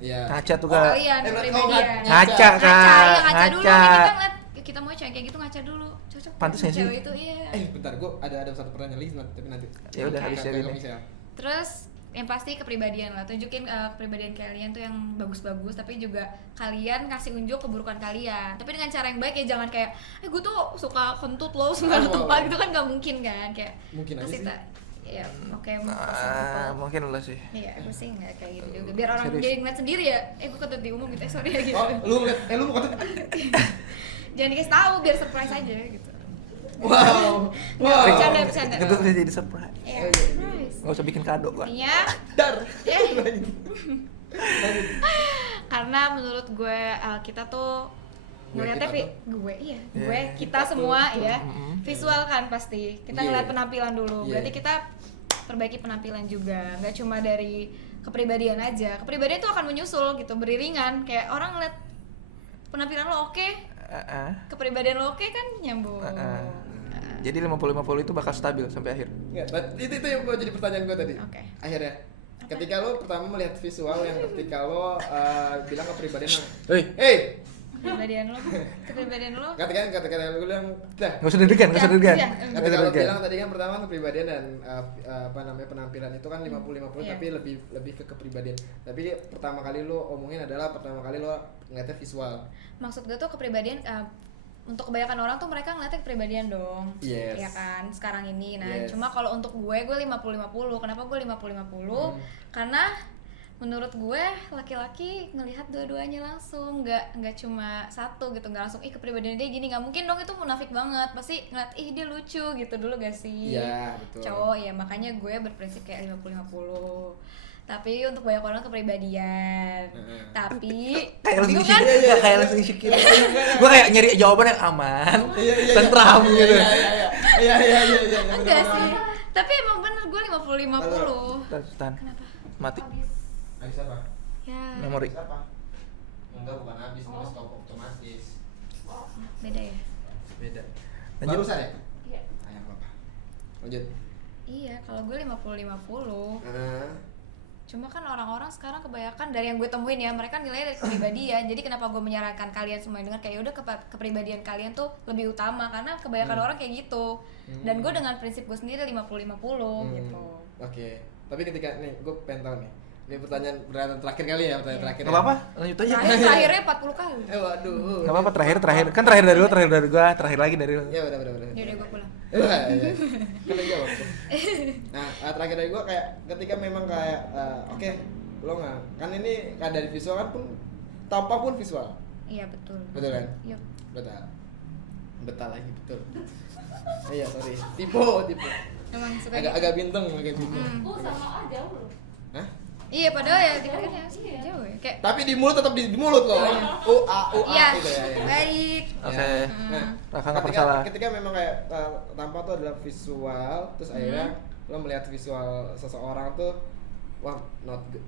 Iya. Ngaca tuh Oh, Kak. kalian, kepribadian. Ngaca Ngaca, iya ngaca Kak. dulu. Ngaca. Kita ngeliat kita mau cewek kayak gitu ngaca dulu. Cocok. Pantes sama nggak sih? Cewek itu iya. Bentar, gua ada satu pertanyaan lagi tapi nanti. Ya udah, habis dari ini. Terus yang pasti kepribadian lah, tunjukin kepribadian kalian tuh yang bagus-bagus, tapi juga kalian kasih unjuk keburukan kalian, tapi dengan cara yang baik ya, jangan kayak gue tuh suka kentut loh sembarang tempat gitu kan, nggak mungkin kan, kayak Mungkin aja sih. ya oke Mungkin lah sih. iya, aku sih nggak kayak gitu juga, biar orang Serius. jadi ngeliat sendiri ya, gue kentut di umum gitu, sorry ya gitu. Oh, lu mau kata. Jangan dikasih tahu, biar surprise aja gitu. Wow. Bercanda. Itu bisa jadi surprise. Iya, surprise. Nggak usah bikin kado Kak. Iya. Dar. Ya. Karena menurut gue kita tuh ngeliatnya kita semua ya visual kan, pasti kita ngeliat penampilan dulu, berarti kita perbaiki penampilan juga, nggak cuma dari kepribadian aja. Kepribadian itu akan menyusul gitu, beriringan, kayak orang ngeliat penampilan lo oke, kepribadian lo oke kan nyambung. Jadi 50-50 itu bakal stabil sampai akhir. Enggak, itu yang gua jadi pertanyaan gua tadi. Oke. Akhirnya Ketika lo pertama melihat visual yang ketika lo bilang kepribadian, Hei, hey, kepribadian lo ketika lo bilang, dah. nggak usah deg-degan, nggak usah deg-degan. Iya. Nggak Ketika usah lo deg-degan. bilang tadi kan pertama kepribadian dan penampilan itu kan 50-50 Iya. tapi lebih ke kepribadian. Tapi pertama kali lo omongin adalah pertama kali lo ngeliatnya visual. maksud gue tuh kepribadian untuk kebanyakan orang tuh mereka ngeliatnya kepribadian dong. Yes. Ya kan sekarang ini. Nah, Yes. cuma kalau untuk gue 50-50. Kenapa gue 50-50? Karena menurut gue laki-laki ngelihat dua-duanya langsung, nggak cuma satu gitu, nggak langsung kepribadian dia gini, nggak mungkin dong, itu munafik banget, pasti ngeliat dia lucu gitu dulu gak sih? Iya, betul. Cowok ya, makanya gue berprinsip kayak 50-50. Tapi untuk banyak orang kepribadian. Tapi Kayak langsung bingung kan? insecure, kayak langsung insecure. Gue kayak nyari jawaban yang aman, Iya, tentram gitu. Iya. Enggak sih. Tapi emang bener gue 50-50. Tahan, Kenapa? mati. Habis apa? Ya, Memori. Habis apa? Enggak, bukan habis, ini stop otomatis. beda ya. Beda. Lanjut. Barusan ya? Iya. Ayah apa? Lanjut. Iya, kalau gue 50-50. Cuma kan orang-orang sekarang kebanyakan dari yang gue temuin ya, mereka nilainya dari kepribadian. Jadi kenapa gue menyarankan kalian semua dengar kayak udah kepribadian kalian tuh lebih utama, karena kebanyakan orang kayak gitu. Dan gue dengan prinsip gue sendiri 50-50 gitu. Oke. Tapi ketika nih, gue pengen tahu nih. Ini pertanyaan terakhir kali ya, pertanyaan terakhir. Nggak apa-apa, lanjut aja. Terakhirnya 40 kali. Waduh. Nggak apa-apa, terakhir. Kan terakhir dari lu, terakhir dari gua, terakhir lagi dari lu. Ya udah. Ya udah gue pulang. Iya. Kan lagi jawab. Nah, terakhir dari gua kayak ketika memang kayak oke, lo nggak kan ini kan dari visual kan pun tampak pun visual. Iya betul. Betul kan? Yuk. Betul lagi betul. Iya, sorry. Tipe. Emang suka Agak gitu. bintang, agak bintang. Oh sama aja loh. Hah? Iya, padahal ya dipikirnya jauh ya. Kayak Tapi di mulut tetap di mulut loh. A iya, gitu ya. baik. Oke. Nah, Raka nggak bersalah. ketika memang kayak tampak tuh adalah visual, terus akhirnya lo melihat visual seseorang tuh wah nggak good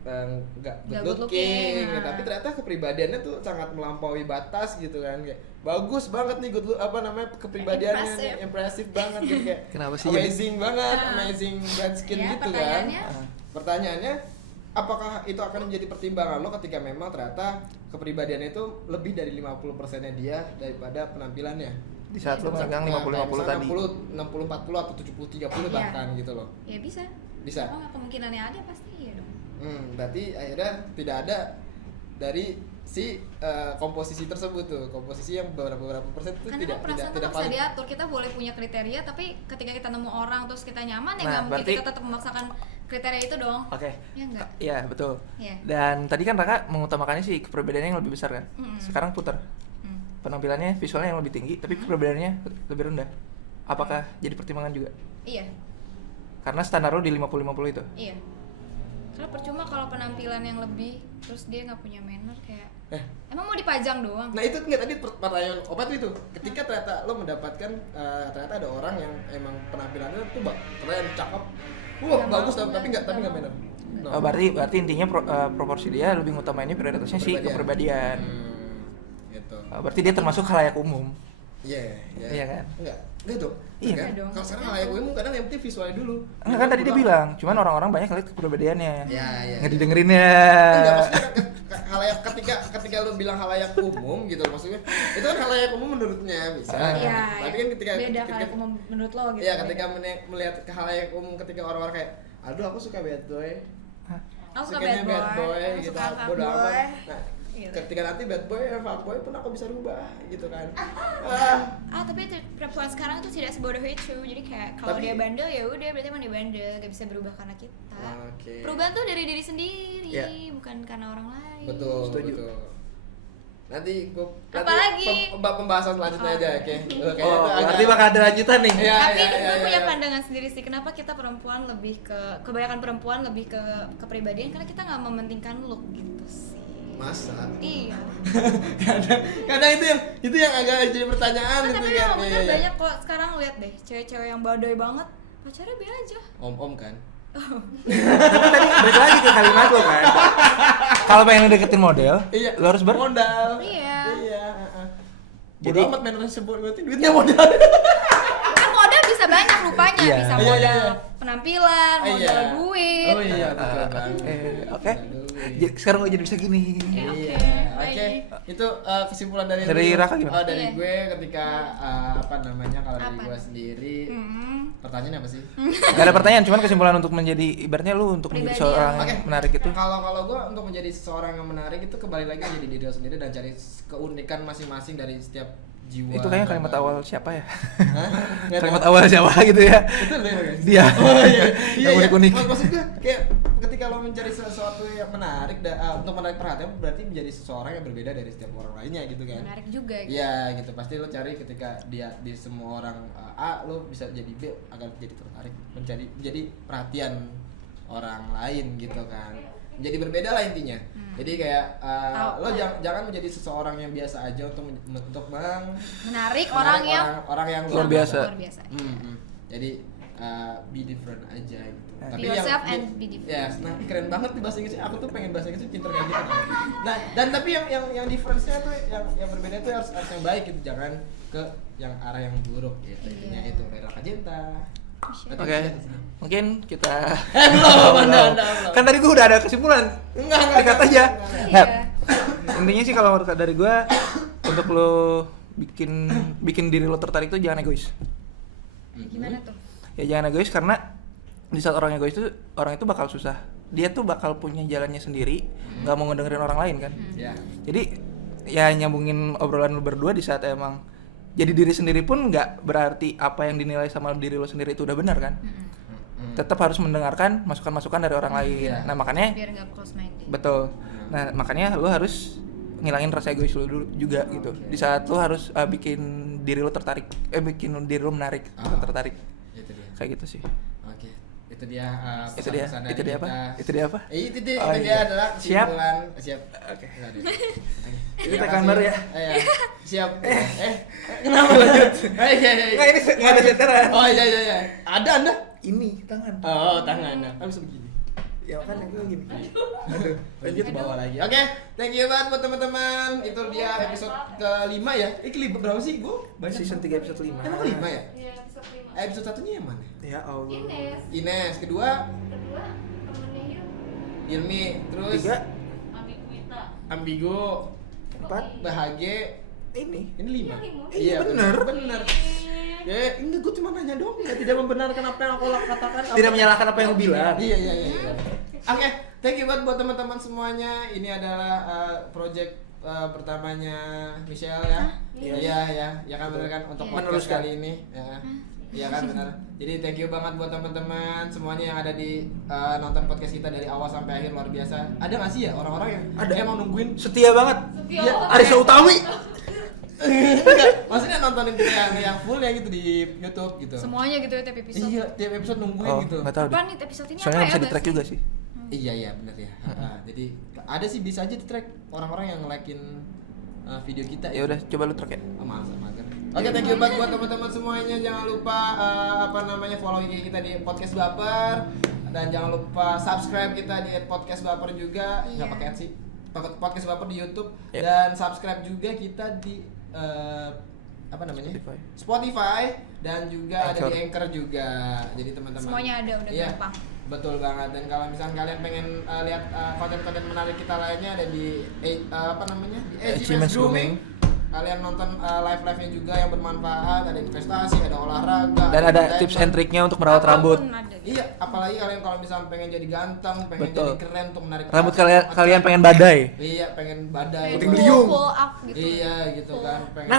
Nggak good looking, looking, tapi ternyata kepribadiannya tuh sangat melampaui batas gitu kan, kayak bagus banget nih kepribadiannya impresif banget gitu, kayak Kenapa sih amazing banget, amazing brand skin Ya, gitu kan. Pertanyaannya, apakah itu akan menjadi pertimbangan lo ketika memang ternyata kepribadiannya itu lebih dari 50%-nya dia daripada penampilannya? Di saat lu megang 50-50 tadi. 60-40 atau 70-30 bahkan gitu loh. Ya bisa. Bisa. Oh, kemungkinannya ada pasti ya dong. Berarti akhirnya tidak ada dari si komposisi tersebut tuh, komposisi yang beberapa persen itu Karena perasaan tidak tetap bisa diatur. Kita boleh punya kriteria, tapi ketika kita nemu orang terus kita nyaman ya Nah, nggak mungkin berarti- kita tetap memaksakan kriteria itu dong. Oke. Ya enggak. Iya, betul. Iya. Dan tadi kan Raka mengutamakannya sih kepribadiannya yang lebih besar kan. Sekarang putar. Penampilannya visualnya yang lebih tinggi, tapi kepribadiannya lebih rendah. Apakah jadi pertimbangan juga? Iya. Karena standar lu di 50-50 itu. Iya. Karena percuma kalau penampilan yang lebih terus dia nggak punya manner kayak emang mau dipajang doang. Nah itu nggak tadi pertanyaan obat itu. Ketika ternyata lo mendapatkan ternyata ada orang yang emang penampilannya tuh keren, cakep, Nggak bagus mau, tapi nggak nggak manner. Oh, berarti intinya proporsi dia lebih ngutamainnya prioritasnya sih kepribadian. Gitu. Berarti dia termasuk khalayak umum. Iya kan? Enggak dong. Iya kan? kan? Dong. Kalau sekarang halayak umum kadang yang penting visualnya dulu. Enggak kan tadi dia bilang, cuman orang-orang banyak lihat kepribadiannya. Iya. Nggak didengerinnya. Enggak, maksudnya halayak ketika lu bilang halayak umum gitu maksudnya itu kan halayak umum menurutnya bisa. Iya. Tapi kan ketika beda kalau umum menurut lo gitu. Iya, ketika melihat ke halayak umum ketika orang-orang kayak aduh aku suka bad boy. Aku suka Sukanya bad boy, aku gitu. suka fuck Bodo amat. boy. Nah, Gitu. ketika nanti bad boy dan fuck boy pun aku bisa rubah gitu kan. Tapi perempuan sekarang tuh tidak sebodoh itu. Jadi kayak kalau Tapi- dia bandel ya udah berarti emang dia bandel, gak bisa berubah karena kita. Oke. Perubahan tuh dari diri sendiri, Iya. bukan karena orang lain. Betul, Setuju. betul. Nanti Apalagi? pembahasan selanjutnya aja, oke. Oh, berarti bakal ada lanjutan nih. Iya, Tapi iya, gue iya, punya iya. pandangan sendiri sih. Kenapa kita perempuan lebih kebanyakan perempuan lebih ke kepribadian, karena kita nggak mementingkan look gitu sih. Masa? Iya. kadang itu yang agak jadi pertanyaan Kan gitu tapi kan. memang Iya, bener iya. banyak kok sekarang lihat deh cewek-cewek yang badoy banget pacarnya be aja. Om kan. Tapi tadi balik lagi ke kalimat lo kan. Kalau pengen deketin model, Iya. lo harus modal. Iya. Iya, Jadi- Jadi amat main sebut berarti duitnya modal. Kan model bisa banyak rupanya, Iya. bisa Iya, modal iya, iya. penampilan, modal duit. Oh iya, betul banget. Oke. Duit. Sekarang gue jadi bisa gini. Iya, oke. Itu kesimpulan dari Dari lu. Raka gimana? Oh, dari Iya. gue ketika apa namanya kalau dari Apa? gue sendiri. Pertanyaan apa sih? Gak ada pertanyaan, cuman kesimpulan untuk menjadi ibaratnya lu untuk menjadi Pribadi seorang Oke. yang menarik itu. Kalau gue untuk menjadi seseorang yang menarik itu kembali lagi jadi diri lo sendiri dan cari keunikan masing-masing dari setiap jiwa. Itu kayaknya kalimat dan- awal siapa ya? Hah? Nggak Kalimat tahu. awal siapa gitu ya? Itu lo ya, guys? Dia. Oh iya. Iya. Yang unik-unik. Maksud gue kayak ketika lo mencari sesuatu yang menarik untuk menarik perhatian berarti menjadi seseorang yang berbeda dari setiap orang lainnya gitu kan. Menarik juga gitu. Iya gitu, pasti lo cari ketika dia di semua orang A, lo bisa jadi B agar jadi tertarik mencari jadi perhatian orang lain gitu kan. Jadi berbeda lah intinya. Jadi kayak Tahu. lo jangan menjadi seseorang yang biasa aja untuk Menarik orang yang orang yang Luar biasa. Luar biasa. Jadi be different aja gitu. Be yourself and be different. Yes, nah keren banget di bahasa Inggris. Aku tuh pengen bahasa Inggris pinter kayak gitu. Nah, dan tapi yang difference-nya tuh yang berbeda tuh harus yang baik gitu, jangan ke yang arah yang buruk gitu. Intinya Iya. itu dari Raka Jenta. Oke. Mungkin kita belum. Kan tadi gue udah ada kesimpulan. Enggak. Dekat aja. Iya. Intinya sih kalau dari gue untuk lo bikin diri lo tertarik tuh jangan egois. Gimana tuh? Ya jangan egois karena di saat orang egois itu orang itu bakal susah. Dia tuh bakal punya jalannya sendiri, nggak mau ngedengerin orang lain kan. Ya. Jadi ya nyambungin obrolan lu berdua di saat emang jadi diri sendiri pun nggak berarti apa yang dinilai sama diri lo sendiri itu udah benar kan. Tetap harus mendengarkan masukan-masukan dari orang lain. Iya. Nah makanya Biar nggak close minded. betul. Nah makanya lo harus ngilangin rasa egois lo dulu juga gitu. Di saat lo harus bikin diri lo tertarik, bikin diri lo menarik, bukan tertarik. Itu dia. Kayak gitu sih. Oke. Itu dia Itu dia. pesan-pesan Itu dari dia apa? kita. Itu dia apa? Itu dia, Oh, itu dia iya. adalah Siap? kesimpulan. Siap. Oke. Ini tagline baru ya? Iya. Siap. Kenapa lanjut? Iya. Nggak, ini nggak ada seteran. Oh iya. Ada Anda? Ini tangan. Oh, tangan. Kan bisa begini. Ya kan yang gue gini. Aduh, lanjut ke bawah lagi. Oke, thank you banget buat teman-teman. Itu dia episode ke-5 ya. Kelima berapa sih? Gue banyak. Season 3 episode 5. Emang 5 ya? Iya, episode 5. Episode satunya yang mana? Ya Allah. Ines. Ines, kedua Kedua, temennya Yul. Ilmi, terus 3 Ambiguita. Ambigu, 4 bahagia. ini. Ini 5. Iya, bener. Bener. Ya, enggak, gue cuma nanya dong, tidak membenarkan apa yang aku katakan. Tidak menyalahkan apa yang lu bilang. Iya. Oke, thank you buat teman-teman semuanya. Ini adalah project pertamanya Michelle ya. Ya kan benar kan untuk podcast Meneruskan. kali ini. Ya. Iya kan benar. Jadi thank you banget buat teman-teman semuanya yang ada di nonton podcast kita dari awal sampai akhir, luar biasa. Ada nggak sih ya orang-orang yang Ada. emang nungguin? Setia banget. Setia Iya, banget. Arisa Utami. Enggak, maksudnya nontonin kita yang full ya gitu di YouTube gitu. Semuanya gitu ya tiap episode. Iya, tiap episode nungguin Oh, gitu. enggak tahu deh. Apa nih episode ini Soalnya apa bisa ya? di track juga sih. Iya benar ya. Jadi ada sih bisa aja di track orang-orang yang nge-like-in video kita. Ya udah, coba lu track ya. Oh, mager. Oke, thank you banget buat teman-teman semuanya. Jangan lupa follow IG kita di Podcast Baper dan jangan lupa subscribe kita di Podcast Baper juga. Iya. Nggak pakai ad sih. Podcast Baper di YouTube Yep. dan subscribe juga kita di Spotify dan juga ada di Anchor juga. Jadi teman-teman Semuanya ada, udah iya, gampang. betul banget. Dan kalau misalnya kalian pengen lihat konten-konten menarik kita lainnya ada di di Achievements Grooming. Kalian nonton live-live-nya juga yang bermanfaat, ada investasi, ada olahraga, Dan ada entertainment. tips and triknya untuk merawat rambut. Apapun ada gitu. Iya, apalagi kalian kalau misalnya pengen jadi ganteng, pengen Betul. jadi keren untuk menarik Rambut perhatian. kalian pengen badai. Iya, pengen badai. Kayak Puting full- beliung. full up gitu. Iya, gitu kan. Pengen. Nah,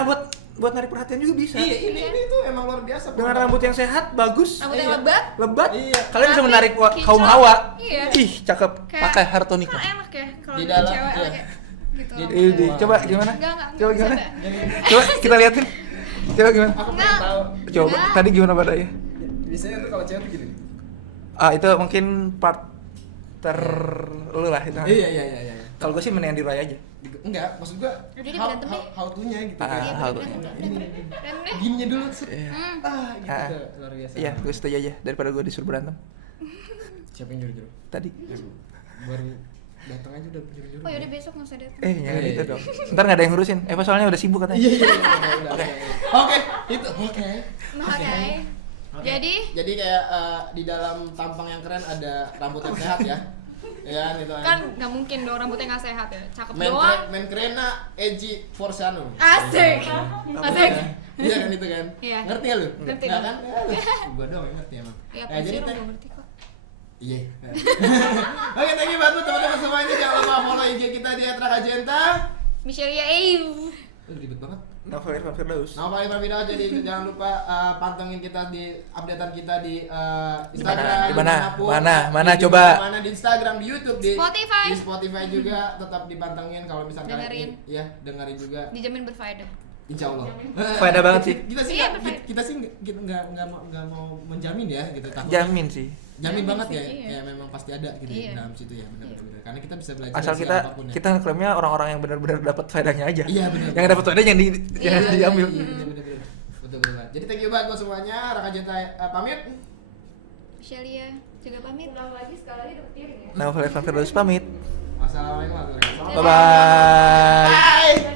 buat narik perhatian juga bisa. Iya, ini tuh emang luar biasa. Dengan rambut yang sehat, bagus, Rambut yang Iya. lebat. Iya. kalian bisa Tapi menarik kinclong. kaum hawa. Iya. Ih, cakep. Kayak- Pakai Hartonika. Kan enak ya kalau Di ada dalam, cewek iya. kayak gitu. Ini, coba gimana? Enggak, Coba bisa gimana? enggak? Coba kita liatin. Coba gimana? Aku pengen Enggak. tahu. Coba Enggak. tadi gimana badainya? Biasanya tuh kalau cewek tuh gini. Itu mungkin part lu lah itu. Iya. Kalau gue sih mendingan di Roy aja. Enggak, maksud gua Jadi how, berantem deh. how to-nya gitu Ah, kan. Iya, how bener, to-nya. bener, bener. Keren deh. Gininya dulu set. Iya. Gitu Ah. tuh, luar biasa. Iya, gue setuju aja daripada gue disuruh berantem Siapa yang nyuruh-nyuruh? tadi. Baru datang aja udah nyuruh-nyuruh. Oh yaudah besok nggak usah datang. Jangan Iya, gitu iya. dong. Ntar nggak ada yang ngurusin. Soalnya udah sibuk katanya. Iya. Udah. Oke, itu oke. Oke. Oke. Jadi kayak di dalam tampang yang keren ada rambut yang sehat ya. Ya gitu kan nggak mungkin dong rambutnya nggak sehat ya, cakep doang. Men kerena Eji Forsano. Asik. Asik. Iya kan itu kan? Iya. Ngerti ya lu? Ngerti Nggak dong. kan? Gua doang yang ngerti emang. Ya Jadi pasti teh- udah ngerti kok. Iya. Oke, thank you banget teman-teman semuanya. Jangan lupa follow IG kita di @rakajenta. Michelia Eve. Ribet banget. Novel Irfan Firdaus. Nama Pak Video, jadi jangan lupa pantengin kita di updatean kita di Instagram. Di mana? dimanapun. Mana? Di Coba. Mana di Instagram, di YouTube, di Spotify. Di Spotify juga tetap dipantengin kalau misalnya Dengerin. ya dengerin juga. Dijamin berfaedah. Insya Allah. Faedah banget sih. Kita sih Iya, nggak- berfaedah. kita sih nggak mau menjamin ya gitu. Takutnya- Jamin sih. Jamin Jamin banget sih, ya. iya. Ya memang pasti ada gitu ya Iya. dalam situ ya benar-benar. Karena kita bisa belajar Asal dari kita apapun ya. kita klaimnya orang-orang yang benar-benar dapat faedahnya aja. Iya, benar. Yang dapat faedah yang Iya, diambil. Iya, benar-benar. Betul banget. Jadi thank you banget buat semuanya. Rakajenta pamit. Michelia juga pamit. Ulang lagi sekali lagi dapet piring ya. Novel Irfan Firdaus pamit. Wassalamualaikum warahmatullahi wabarakatuh. Bye bye. Bye.